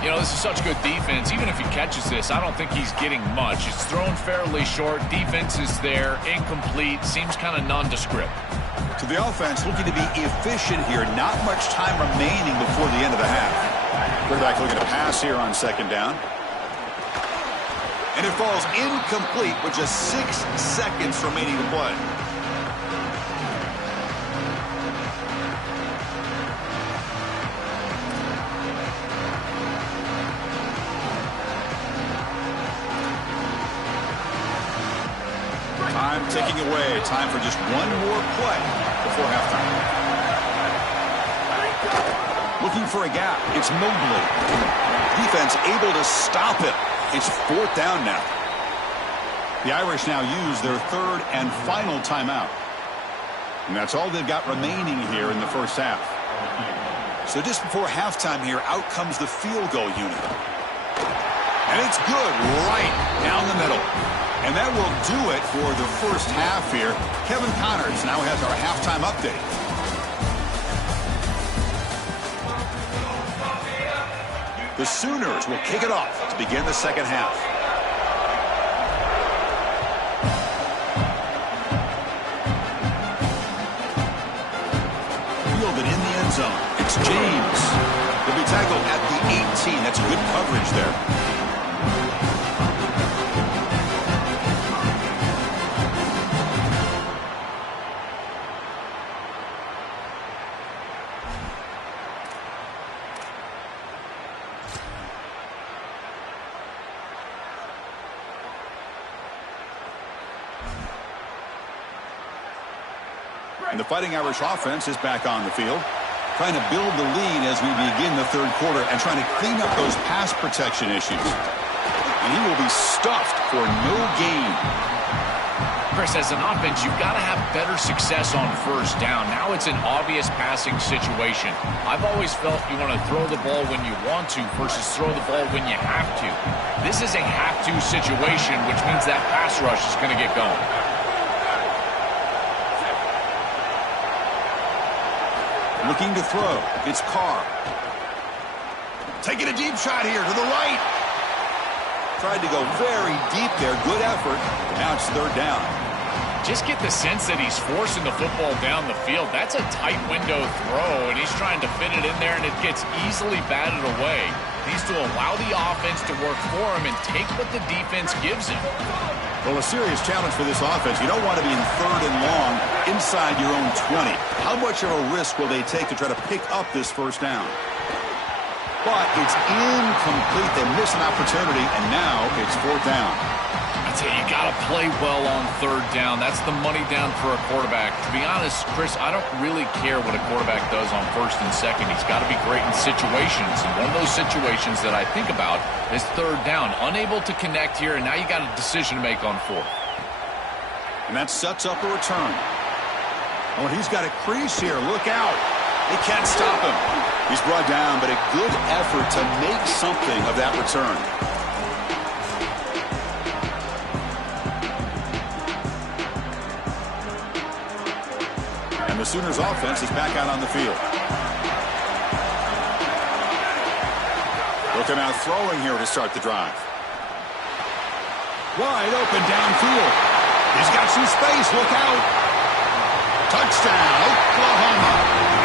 You know, this is such good defense. Even if he catches this, I don't think he's getting much. It's thrown fairly short. Defense is there. Incomplete. Seems kind of nondescript. To the offense, looking to be efficient here. Not much time remaining before the end of the half. Quarterback looking to pass here on 2nd down. And it falls incomplete with just 6 seconds remaining to play. Time ticking away. Time for just one more play before halftime. Looking for a gap. It's Mobley. Defense able to stop it. It's 4th down now. The Irish now use their 3rd and final timeout. And that's all they've got remaining here in the first half. So just before halftime here, out comes the field goal unit. And it's good right down the middle. And that will do it for the first half here. Kevin Connors now has our halftime update. The Sooners will kick it off to begin the second half. Fielded in the end zone. It's James. He'll be tackled at the 18. That's good coverage there. And the Fighting Irish offense is back on the field, trying to build the lead as we begin the 3rd quarter and trying to clean up those pass protection issues. And he will be stuffed for no gain. Chris, as an offense, you've got to have better success on 1st down. Now it's an obvious passing situation. I've always felt you want to throw the ball when you want to versus throw the ball when you have to. This is a have-to situation, which means that pass rush is going to get going. Looking to throw. It's Carr. Taking a deep shot here to the right. Tried to go very deep there. Good effort. Now it's 3rd down. Just get the sense that he's forcing the football down the field. That's a tight window throw, and he's trying to fit it in there, and it gets easily batted away. He needs to allow the offense to work for him and take what the defense gives him. Well, a serious challenge for this offense. You don't want to be in 3rd and long inside your own 20. How much of a risk will they take to try to pick up this 1st down? But it's incomplete. They miss an opportunity, and now it's 4th down. I'd say you got to play well on 3rd down. That's the money down for a quarterback. To be honest, Chris, I don't really care what a quarterback does on 1st and 2nd. He's got to be great in situations. And one of those situations that I think about is 3rd down. Unable to connect here, and now you got a decision to make on 4th. And that sets up a return. Oh, and he's got a crease here. Look out. They can't stop him. He's brought down, but a good effort to make something of that return. And the Sooners offense is back out on the field. Looking out throwing here to start the drive. Wide open downfield. He's got some space. Look out. Touchdown, Oklahoma.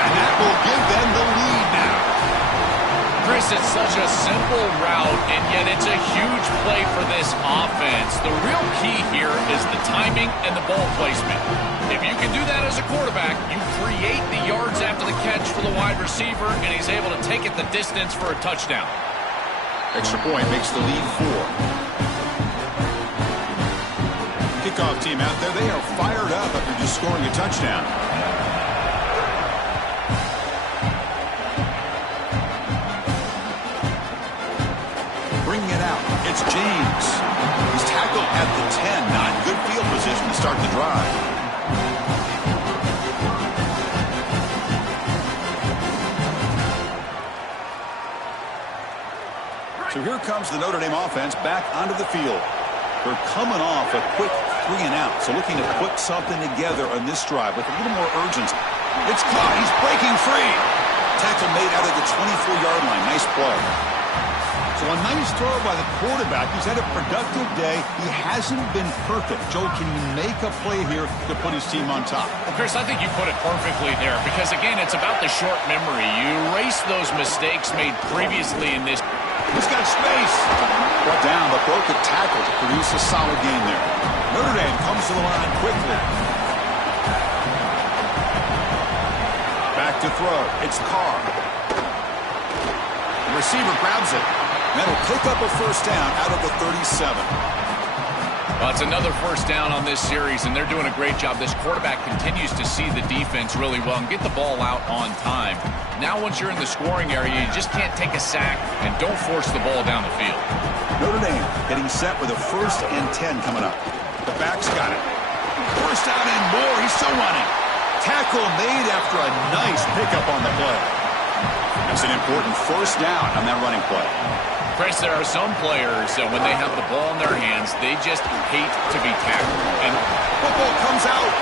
And that will give them the lead now. Chris, it's such a simple route, and yet it's a huge play for this offense. The real key here is the timing and the ball placement. If you can do that as a quarterback, you create the yards after the catch for the wide receiver, and he's able to take it the distance for a touchdown. Extra point makes the lead 4. Kickoff team out there, they are fired up after just scoring a touchdown. Bringing it out, it's James. He's tackled at the 10, not in good field position to start the drive. So here comes the Notre Dame offense back onto the field. They're coming off a quick 3-and-out, so looking to put something together on this drive with a little more urgency. It's caught. He's breaking free. Tackle made out of the 24-yard line. Nice play. So a nice throw by the quarterback. He's had a productive day. He hasn't been perfect. Joe, can he make a play here to put his team on top? Well, Chris, I think you put it perfectly there because, again, it's about the short memory. You erase those mistakes made previously in this. He's got space. Brought down, but broke a tackle to produce a solid game there. Notre Dame comes to the line quickly. Back to throw. It's Carr. The receiver grabs it. That'll pick up a first down out of the 37. Well, it's another first down on this series, and they're doing a great job. This quarterback continues to see the defense really well and get the ball out on time. Now, once you're in the scoring area, you just can't take a sack and don't force the ball down the field. Notre Dame getting set with a 1st and 10 coming up. The back's got it. First down and more. He's still running. Tackle made after a nice pickup on the play. That's an important first down on that running play. Chris, there are some players that when they have the ball in their hands, they just hate to be tackled. And football comes out.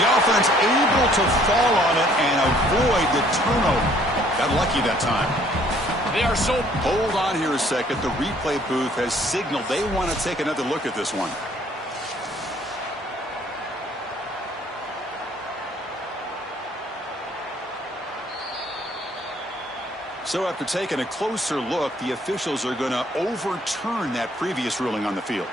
The offense able to fall on it and avoid the turnover. Got lucky that time. They are so... Hold on here a second. The replay booth has signaled they want to take another look at this one. So after taking a closer look, the officials are going to overturn that previous ruling on the field.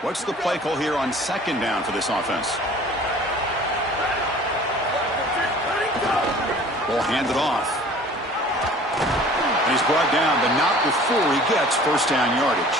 What's the play call here on 2nd down for this offense? Ball handed off. And he's brought down, but not before he gets first down yardage.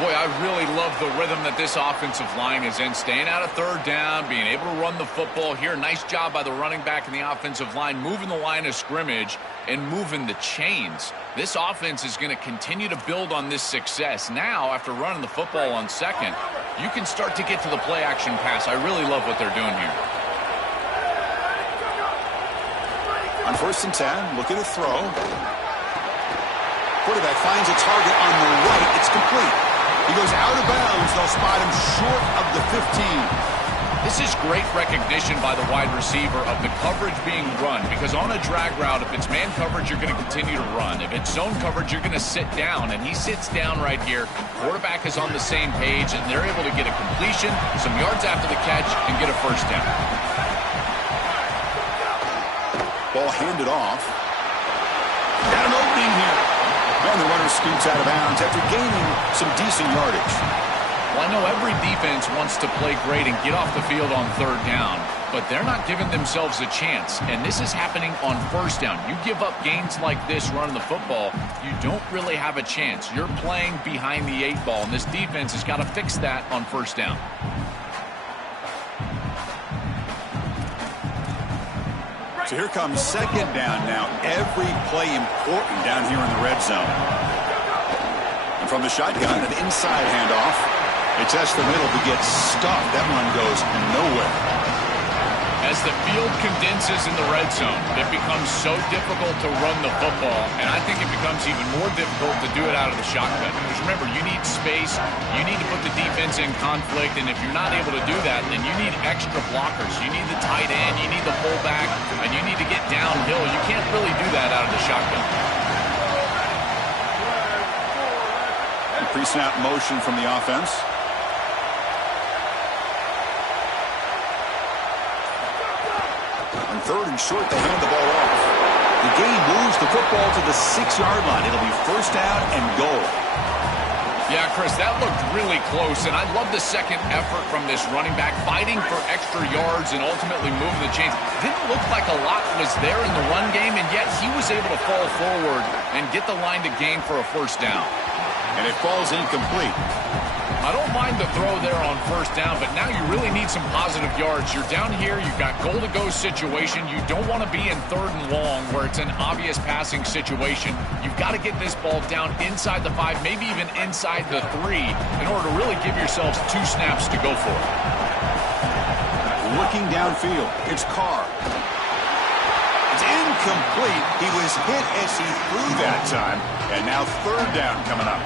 Boy, I really love the rhythm that this offensive line is in. Staying out of 3rd down, being able to run the football here. Nice job by the running back and the offensive line, moving the line of scrimmage and moving the chains. This offense is going to continue to build on this success. Now, after running the football on 2nd, you can start to get to the play-action pass. I really love what they're doing here. On 1st and 10, looking to throw. Quarterback finds a target on the right. It's complete. He goes out of bounds. They'll spot him short of the 15. This is great recognition by the wide receiver of the coverage being run, because on a drag route, if it's man coverage, you're going to continue to run. If it's zone coverage, you're going to sit down, and he sits down right here. Quarterback is on the same page, and they're able to get a completion, some yards after the catch, and get a first down. Ball handed off. Got an opening here. And the runner scoots out of bounds after gaining some decent yardage. Well, I know every defense wants to play great and get off the field on 3rd down, but they're not giving themselves a chance, and this is happening on 1st down. You give up gains like this running the football, you don't really have a chance. You're playing behind the 8 ball, and this defense has got to fix that on 1st down. So here comes 2nd down now. Every play important down here in the red zone. And from the shotgun, an inside handoff. They test the middle to get stuffed. That one goes nowhere. As the field condenses in the red zone, it becomes so difficult to run the football, and I think it becomes even more difficult to do it out of the shotgun. Because remember, you need space, you need to put the defense in conflict, and if you're not able to do that, then you need extra blockers. You need the tight end, you need the fullback, and you need to get downhill. You can't really do that out of the shotgun. Pre-snap motion from the offense. falling short. They hand the ball off. The game moves the football to the 6-yard line. It'll be first down and goal. Yeah, Chris, that looked really close, and I love the second effort from this running back, fighting for extra yards and ultimately moving the chains. Didn't look like a lot was there in the run game, and yet he was able to fall forward and get the line to gain for a first down. And it falls incomplete. I don't mind the throw there on first down, but now you really need some positive yards. You're down here, you've got goal-to-go situation. You don't want to be in 3rd and long where it's an obvious passing situation. You've got to get this ball down inside the 5, maybe even inside the 3, in order to really give yourselves 2 snaps to go for it. Looking downfield, it's Carr. It's incomplete. He was hit as he threw that time, and now 3rd down coming up.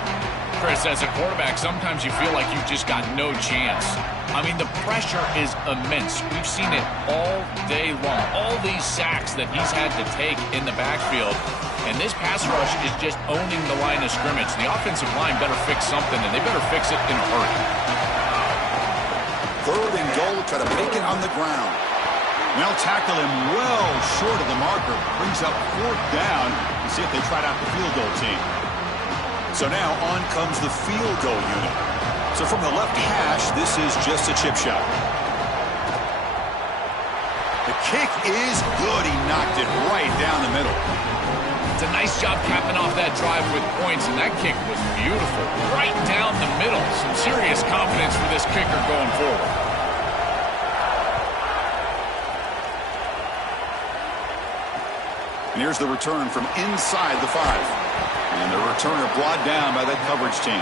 Chris, as a quarterback, sometimes you feel like you've just got no chance. I mean, the pressure is immense. We've seen it all day long. All these sacks that he's had to take in the backfield. And this pass rush is just owning the line of scrimmage. The offensive line better fix something, and they better fix it in a hurry. 3rd and goal, try to make it on the ground. They'll tackle him well short of the marker. Brings up 4th down. Let's see if they tried out the field goal team. So now on comes the field goal unit. So from the left hash, this is just a chip shot. The kick is good. He knocked it right down the middle. It's a nice job capping off that drive with points, and that kick was beautiful. Right down the middle. Some serious confidence for this kicker going forward. And here's the return from inside the 5. And the returner brought down by that coverage team.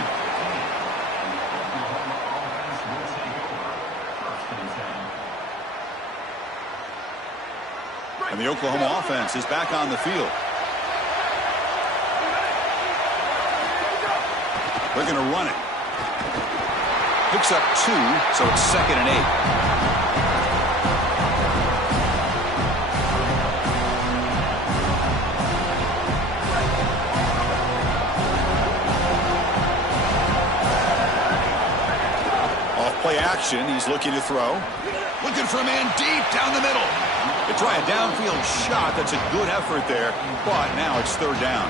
And the Oklahoma offense is back on the field. They're going to run it. Picks up 2, so it's 2nd and 8. Play action. He's looking to throw. Looking for a man deep down the middle. They try a downfield shot. That's a good effort there, but now it's 3rd down.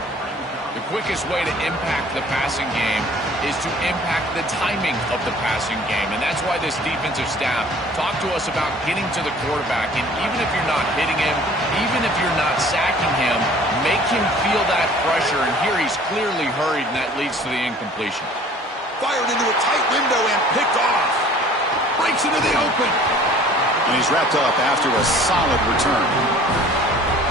The quickest way to impact the passing game is to impact the timing of the passing game, and that's why this defensive staff talked to us about getting to the quarterback, and even if you're not hitting him, even if you're not sacking him, make him feel that pressure, and here he's clearly hurried, and that leads to the incompletion. Fired into a tight window and picked off. Breaks into the open. And he's wrapped up after a solid return.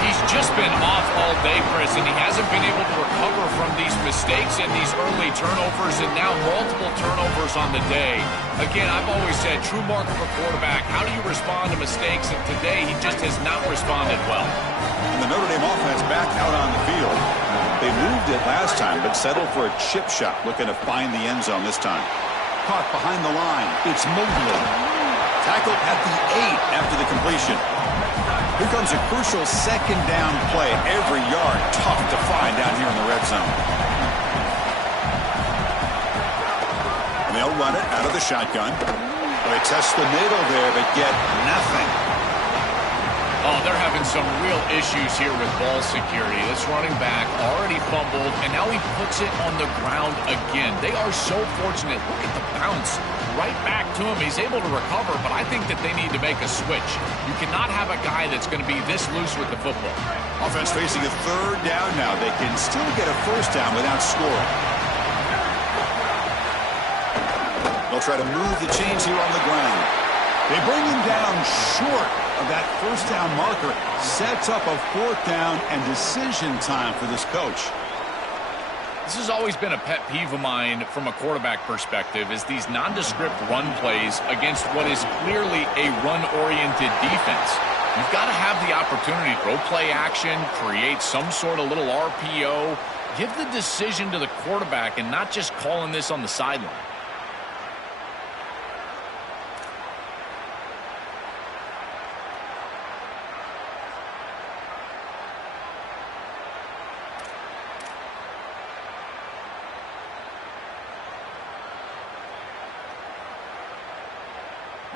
He's just been off all day, Chris, and he hasn't been able to recover from these mistakes and these early turnovers, and now multiple turnovers on the day. Again, I've always said, true mark of a quarterback, how do you respond to mistakes? And today, he just has not responded well. And the Notre Dame offense back out on the field. They moved it last time, but settled for a chip shot, looking to find the end zone this time. Caught behind the line. It's Mobley. Tackled at the 8 after the completion. Here comes a crucial 2nd down play. Every yard tough to find down here in the red zone. And they'll run it out of the shotgun. They test the middle there, but get nothing. Oh, they're having some real issues here with ball security. This running back already fumbled, and now he puts it on the ground again. They are so fortunate. Look at the bounce right back to him. He's able to recover, but I think that they need to make a switch. You cannot have a guy that's going to be this loose with the football. Offense facing a 3rd down now. They can still get a first down without scoring. They'll try to move the chains here on the ground. They bring him down short of that first down marker. Sets up a 4th down and decision time for this coach. This has always been a pet peeve of mine from a quarterback perspective, is these nondescript run plays against what is clearly a run-oriented defense. You've got to have the opportunity to throw play action, create some sort of little RPO, give the decision to the quarterback and not just calling this on the sideline.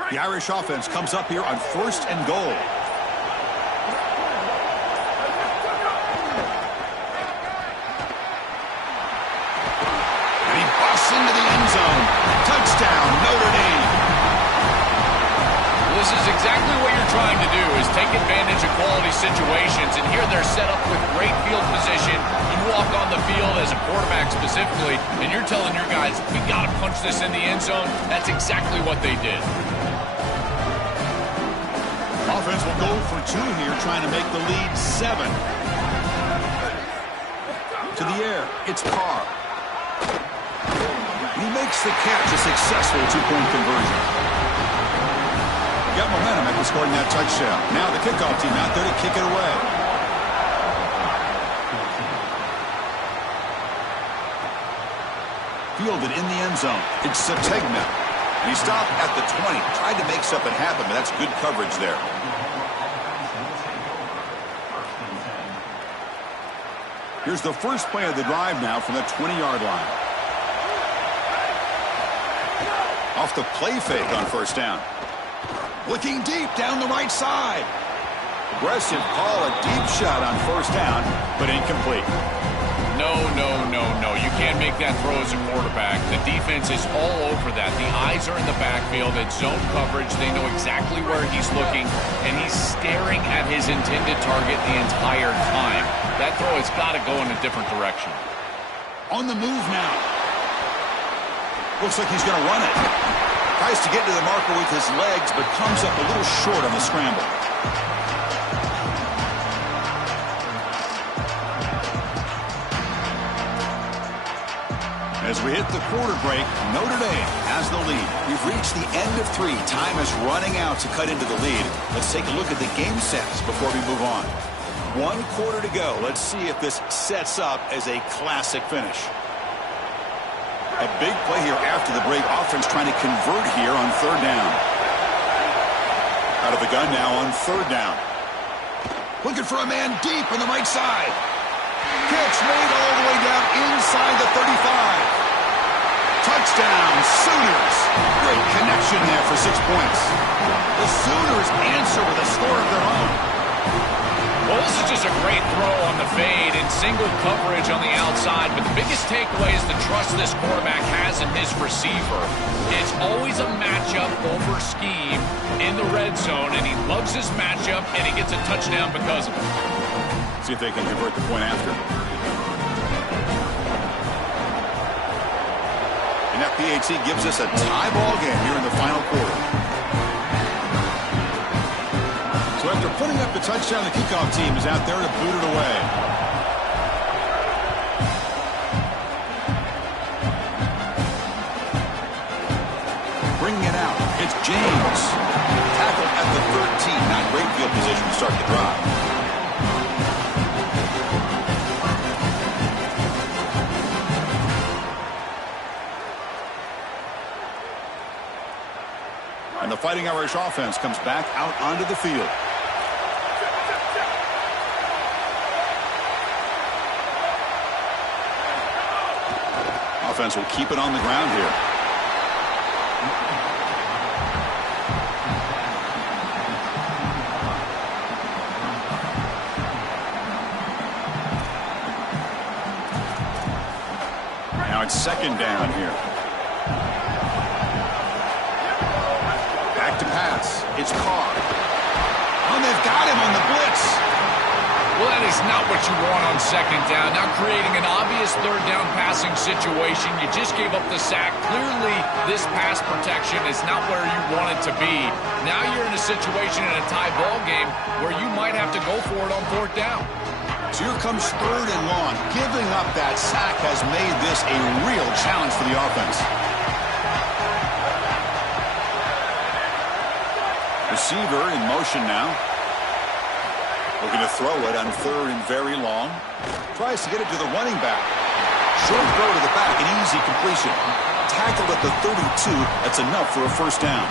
The Irish offense comes up here on 1st and goal. exactly what you're trying to do, is take advantage of quality situations. And here they're set up with great field position. You walk on the field as a quarterback specifically, and you're telling your guys, we got to punch this in the end zone. That's exactly what they did. Offense will go for 2 here, trying to make the lead 7. To the air, it's Carr. He makes the catch, a successful 2-point conversion. Got momentum after scoring that touchdown. Now the kickoff team out there to kick it away. Fielded in the end zone. It's Sategna. And he stopped at the 20. Tried to make something happen, but that's good coverage there. Here's the first play of the drive now from the 20-yard line. Off the play fake on first down. Looking deep down the right side. Aggressive call, a deep shot on first down, but incomplete. No. You can't make that throw as a quarterback. The defense is all over that. The eyes are in the backfield. It's zone coverage. They know exactly where he's looking, and he's staring at his intended target the entire time. That throw has got to go in a different direction. On the move now. Looks like he's going to run it. Tries to get to the marker with his legs, but comes up a little short on the scramble. As we hit the quarter break, Notre Dame has the lead. We've reached the end of 3. Time is running out to cut into the lead. Let's take a look at the game sets before we move on. 1 quarter to go. Let's see if this sets up as a classic finish. A big play here after the break. Offense trying to convert here on 3rd down. Out of the gun now on 3rd down. Looking for a man deep on the right side. Catch made all the way down inside the 35. Touchdown, Sooners. Great connection there for 6 points. The Sooners answer with a score of their own. Well, this is just a great throw on the fade and single coverage on the outside, but the biggest takeaway is the trust this quarterback has in his receiver. It's always a matchup over scheme in the red zone, and he loves his matchup, and he gets a touchdown because of it. See if they can convert the point after. And that PAT gives us a tie ball game here in the final quarter. So after putting up the touchdown, the kickoff team is out there to boot it away. Bringing it out, it's James. Tackled at the 13. Not great field position to start the drive. And the Fighting Irish offense comes back out onto the field. Offense will keep it on the ground here. Now it's 2nd down here. To pass. It's Carr. Oh, they've got him on the blitz. Well, that is not what you want on 2nd down. Now creating an obvious 3rd down passing situation. You just gave up the sack. Clearly, this pass protection is not where you want it to be. Now you're in a situation in a tie ball game where you might have to go for it on 4th down. So here comes 3rd and long. Giving up that sack has made this a real challenge for the offense. Receiver in motion now. Looking to throw it on 3rd and very long. Tries to get it to the running back. Short throw to the back, an easy completion. Tackled at the 32. That's enough for a 1st down.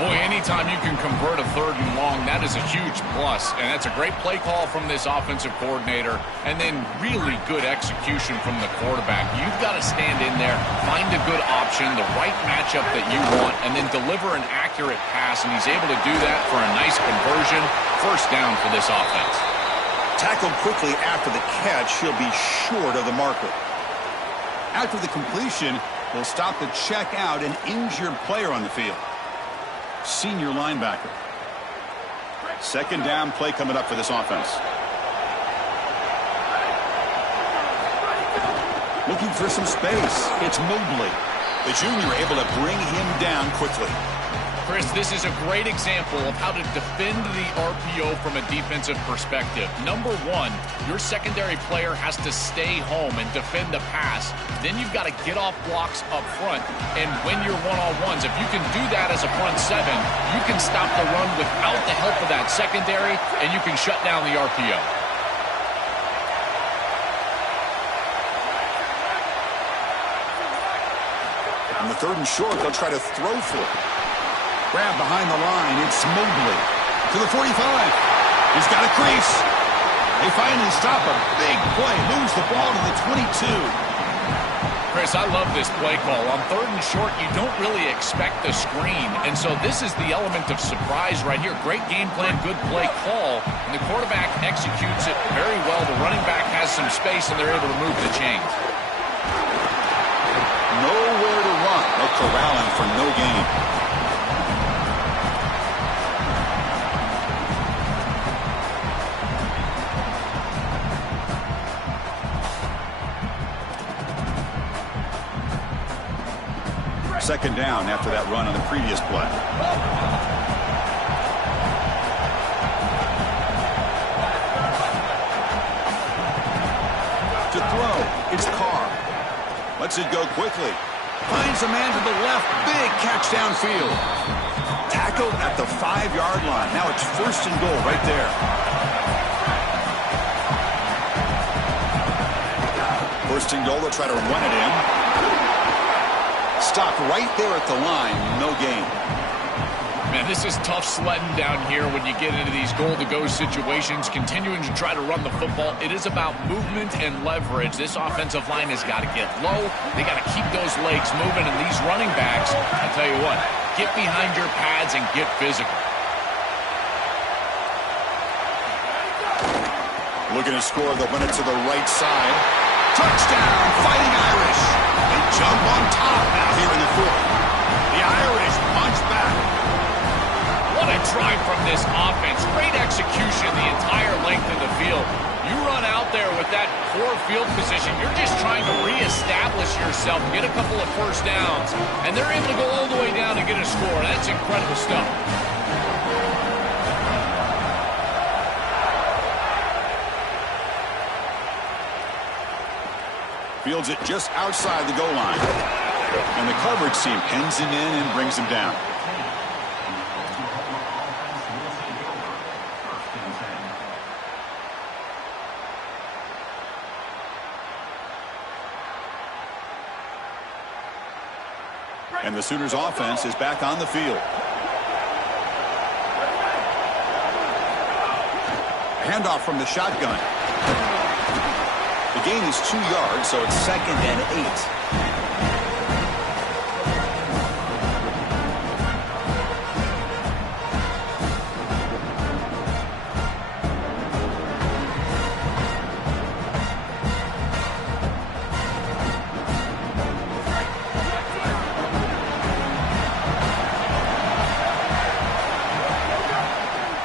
Boy, anytime you can convert a 3rd and long, that is a huge plus. And that's a great play call from this offensive coordinator. And then really good execution from the quarterback. You've got to stand in there, find a good option, the right matchup that you want, and then deliver an accurate pass. And he's able to do that for a nice conversion. 1st down for this offense. Tackled quickly after the catch. He'll be short of the marker. After the completion, we'll stop to check out an injured player on the field. senior linebacker. Second down play coming up for this offense. Looking for some space. It's Mobley. The junior able to bring him down quickly. Chris, this is a great example of how to defend the RPO from a defensive perspective. Number one, your secondary player has to stay home and defend the pass. Then you've got to get off blocks up front and win your one-on-ones. If you can do that as a front seven, you can stop the run without the help of that secondary, and you can shut down the RPO. On the 3rd and short, they'll try to throw for it. Grab behind the line. It's Mobley to the 45. He's got a crease. They finally stop a big play. Lose the ball to the 22. Chris, I love this play call. On 3rd and short, you don't really expect the screen. And so this is the element of surprise right here. Great game plan, good play call. And the quarterback executes it very well. The running back has some space, and they're able to move the chains. Nowhere to run. They'll corral him for no gain. Second down after that run on the previous play. To throw, it's Carr. Lets it go quickly. Finds a man to the left. Big catch downfield. Tackled at the 5-yard line. Now it's 1st and goal right there. 1st and goal. They'll try to run it in. Stop right there at the line. No gain. Man, this is tough sledding down here when you get into these goal-to-go situations, continuing to try to run the football. It is about movement and leverage. This offensive line has got to get low. They got to keep those legs moving, and these running backs, I tell you what, get behind your pads and get physical. Looking to score, they'll win it to the right side. Touchdown, Fighting Irish. They jump on top now here in the 4th. The Irish punch back. What a drive from this offense. Great execution the entire length of the field. You run out there with that poor field position. You're just trying to reestablish yourself, get a couple of first downs, and they're able to go all the way down and get a score. That's incredible stuff. Fields it just outside the goal line. And the coverage team pins him in and brings him down. And the Sooners offense is back on the field. Handoff from the shotgun. The gain is 2 yards, so it's 2nd and 8.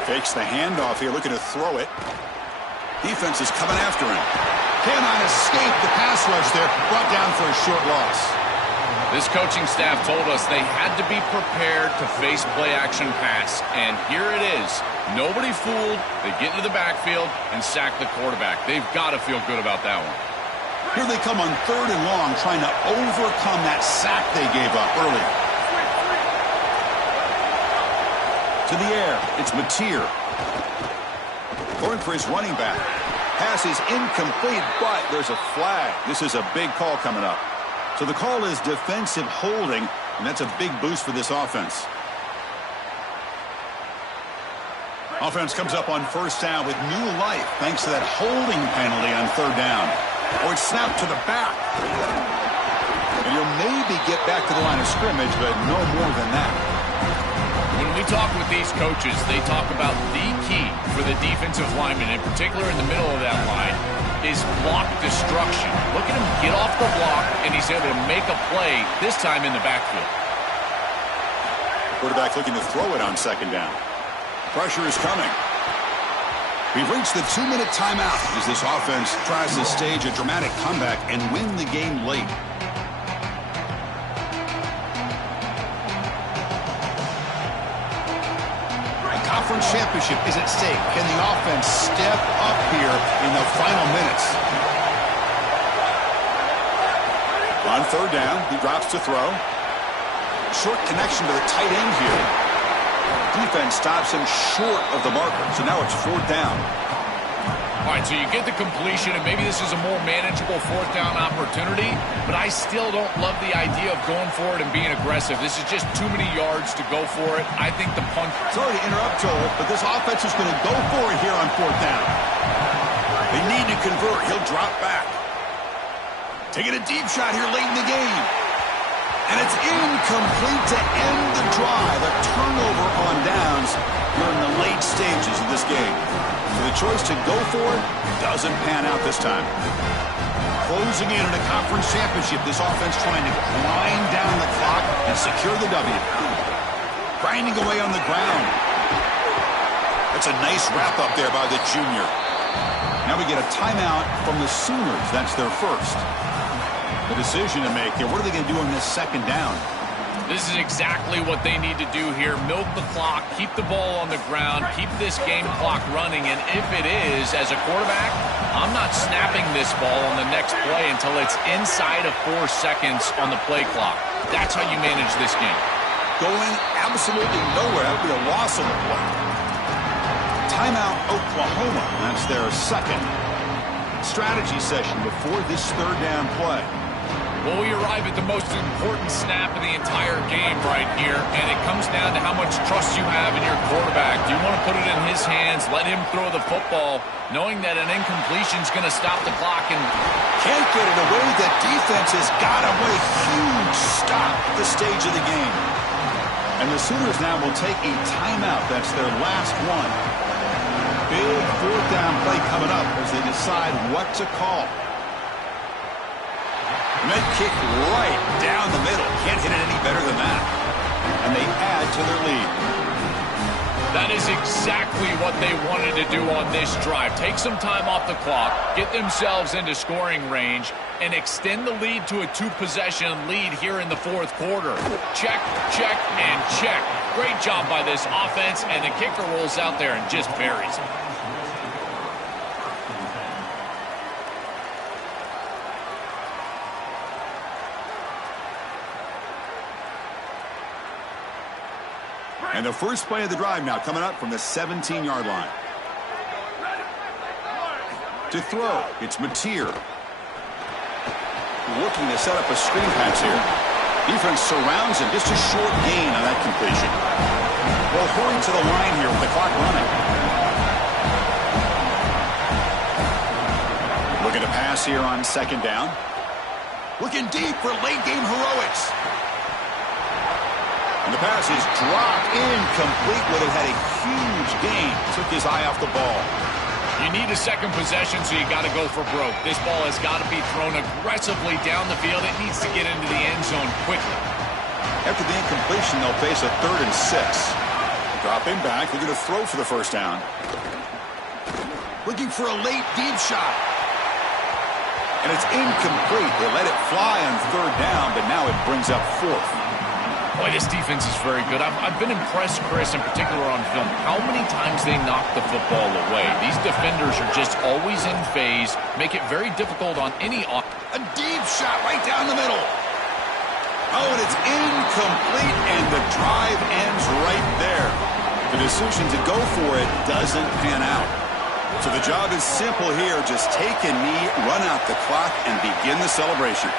Fakes the handoff here, looking to throw it. Defense is coming after him. Cannot escape the pass rush there. Brought down for a short loss. This coaching staff told us they had to be prepared to face play-action pass. And here it is. Nobody fooled. They get into the backfield and sack the quarterback. They've got to feel good about that one. Here they come on 3rd and long, trying to overcome that sack they gave up early. To the air, it's Mateer. Going for his running back. Pass is incomplete, but there's a flag. This is a big call coming up. So the call is defensive holding, and that's a big boost for this offense. Offense comes up on 1st down with new life thanks to that holding penalty on 3rd down. Or it's snapped to the back. And he'll maybe get back to the line of scrimmage, but no more than that. When we talk with these coaches, they talk about the key for the defensive lineman, in particular in the middle of that line, is block destruction. Look at him get off the block, and he's able to make a play, this time in the backfield. Quarterback looking to throw it on second down. Pressure is coming. We've reached the 2-minute timeout as this offense tries to stage a dramatic comeback and win the game late. A conference championship is at stake. Can the offense step up here in the final minutes? On third down, he drops to throw. Short connection to the tight end here. Defense stops him short of the marker, so now it's fourth down. All right, so you get the completion, and maybe this is a more manageable fourth down opportunity, but I still don't love the idea of going for it and being aggressive. This is just too many yards to go for it. I think the punt... Sorry to interrupt, Joel, but this offense is going to go for it here on fourth down. They need to convert. He'll drop back. Taking a deep shot here late in the game. And it's incomplete to end the drive. A turnover on downs here in the late stages of this game. So the choice to go for it doesn't pan out this time. Closing in on a conference championship, this offense trying to grind down the clock and secure the W. Grinding away on the ground. That's a nice wrap up there by the junior. Now we get a timeout from the Sooners. That's their first. The decision to make here. What are they going to do on this second down? This is exactly what they need to do here. Milk the clock, keep the ball on the ground, keep this game clock running, and if it is, as a quarterback, I'm not snapping this ball on the next play until it's inside of 4 seconds on the play clock. That's how you manage this game. Going absolutely nowhere. That would be a loss on the play. Timeout, Oklahoma. That's their second strategy session before this third down play. Well, we arrive at the most important snap of the entire game right here, and it comes down to how much trust you have in your quarterback. Do you want to put it in his hands, let him throw the football, knowing that an incompletion is going to stop the clock and can't get it away? That defense has got him. What a huge stop at this stage of the game. And the Sooners now will take a timeout. That's their last one. Big fourth down play coming up as they decide what to call. Med kick right down the middle. Can't hit it any better than that. And they add to their lead. That is exactly what they wanted to do on this drive. Take some time off the clock, get themselves into scoring range, and extend the lead to a 2-possession lead here in the fourth quarter. Check, check, and check. Great job by this offense, and the kicker rolls out there and just buries it. And the first play of the drive now coming up from the 17-yard line. To throw, it's Mateer. Looking to set up a screen pass here. Defense surrounds him. Just a short gain on that completion. Well, hurrying to the line here with the clock running. Looking to pass here on second down. Looking deep for late-game heroics. And the pass is dropped incomplete. Well, it had a huge gain. Took his eye off the ball. You need a second possession, so you got to go for broke. This ball has got to be thrown aggressively down the field. It needs to get into the end zone quickly. After the incompletion, they'll face a 3rd and 6. Dropping back. They're going to throw for the first down. Looking for a late deep shot. And it's incomplete. They let it fly on 3rd down, but now it brings up 4th. Boy, this defense is very good. I've been impressed, Chris, in particular on film, how many times they knock the football away. These defenders are just always in phase, make it very difficult on any... A deep shot right down the middle. Oh, and it's incomplete, and the drive ends right there. The decision to go for it doesn't pan out. So the job is simple here. Just take a knee, run out the clock, and begin the celebration.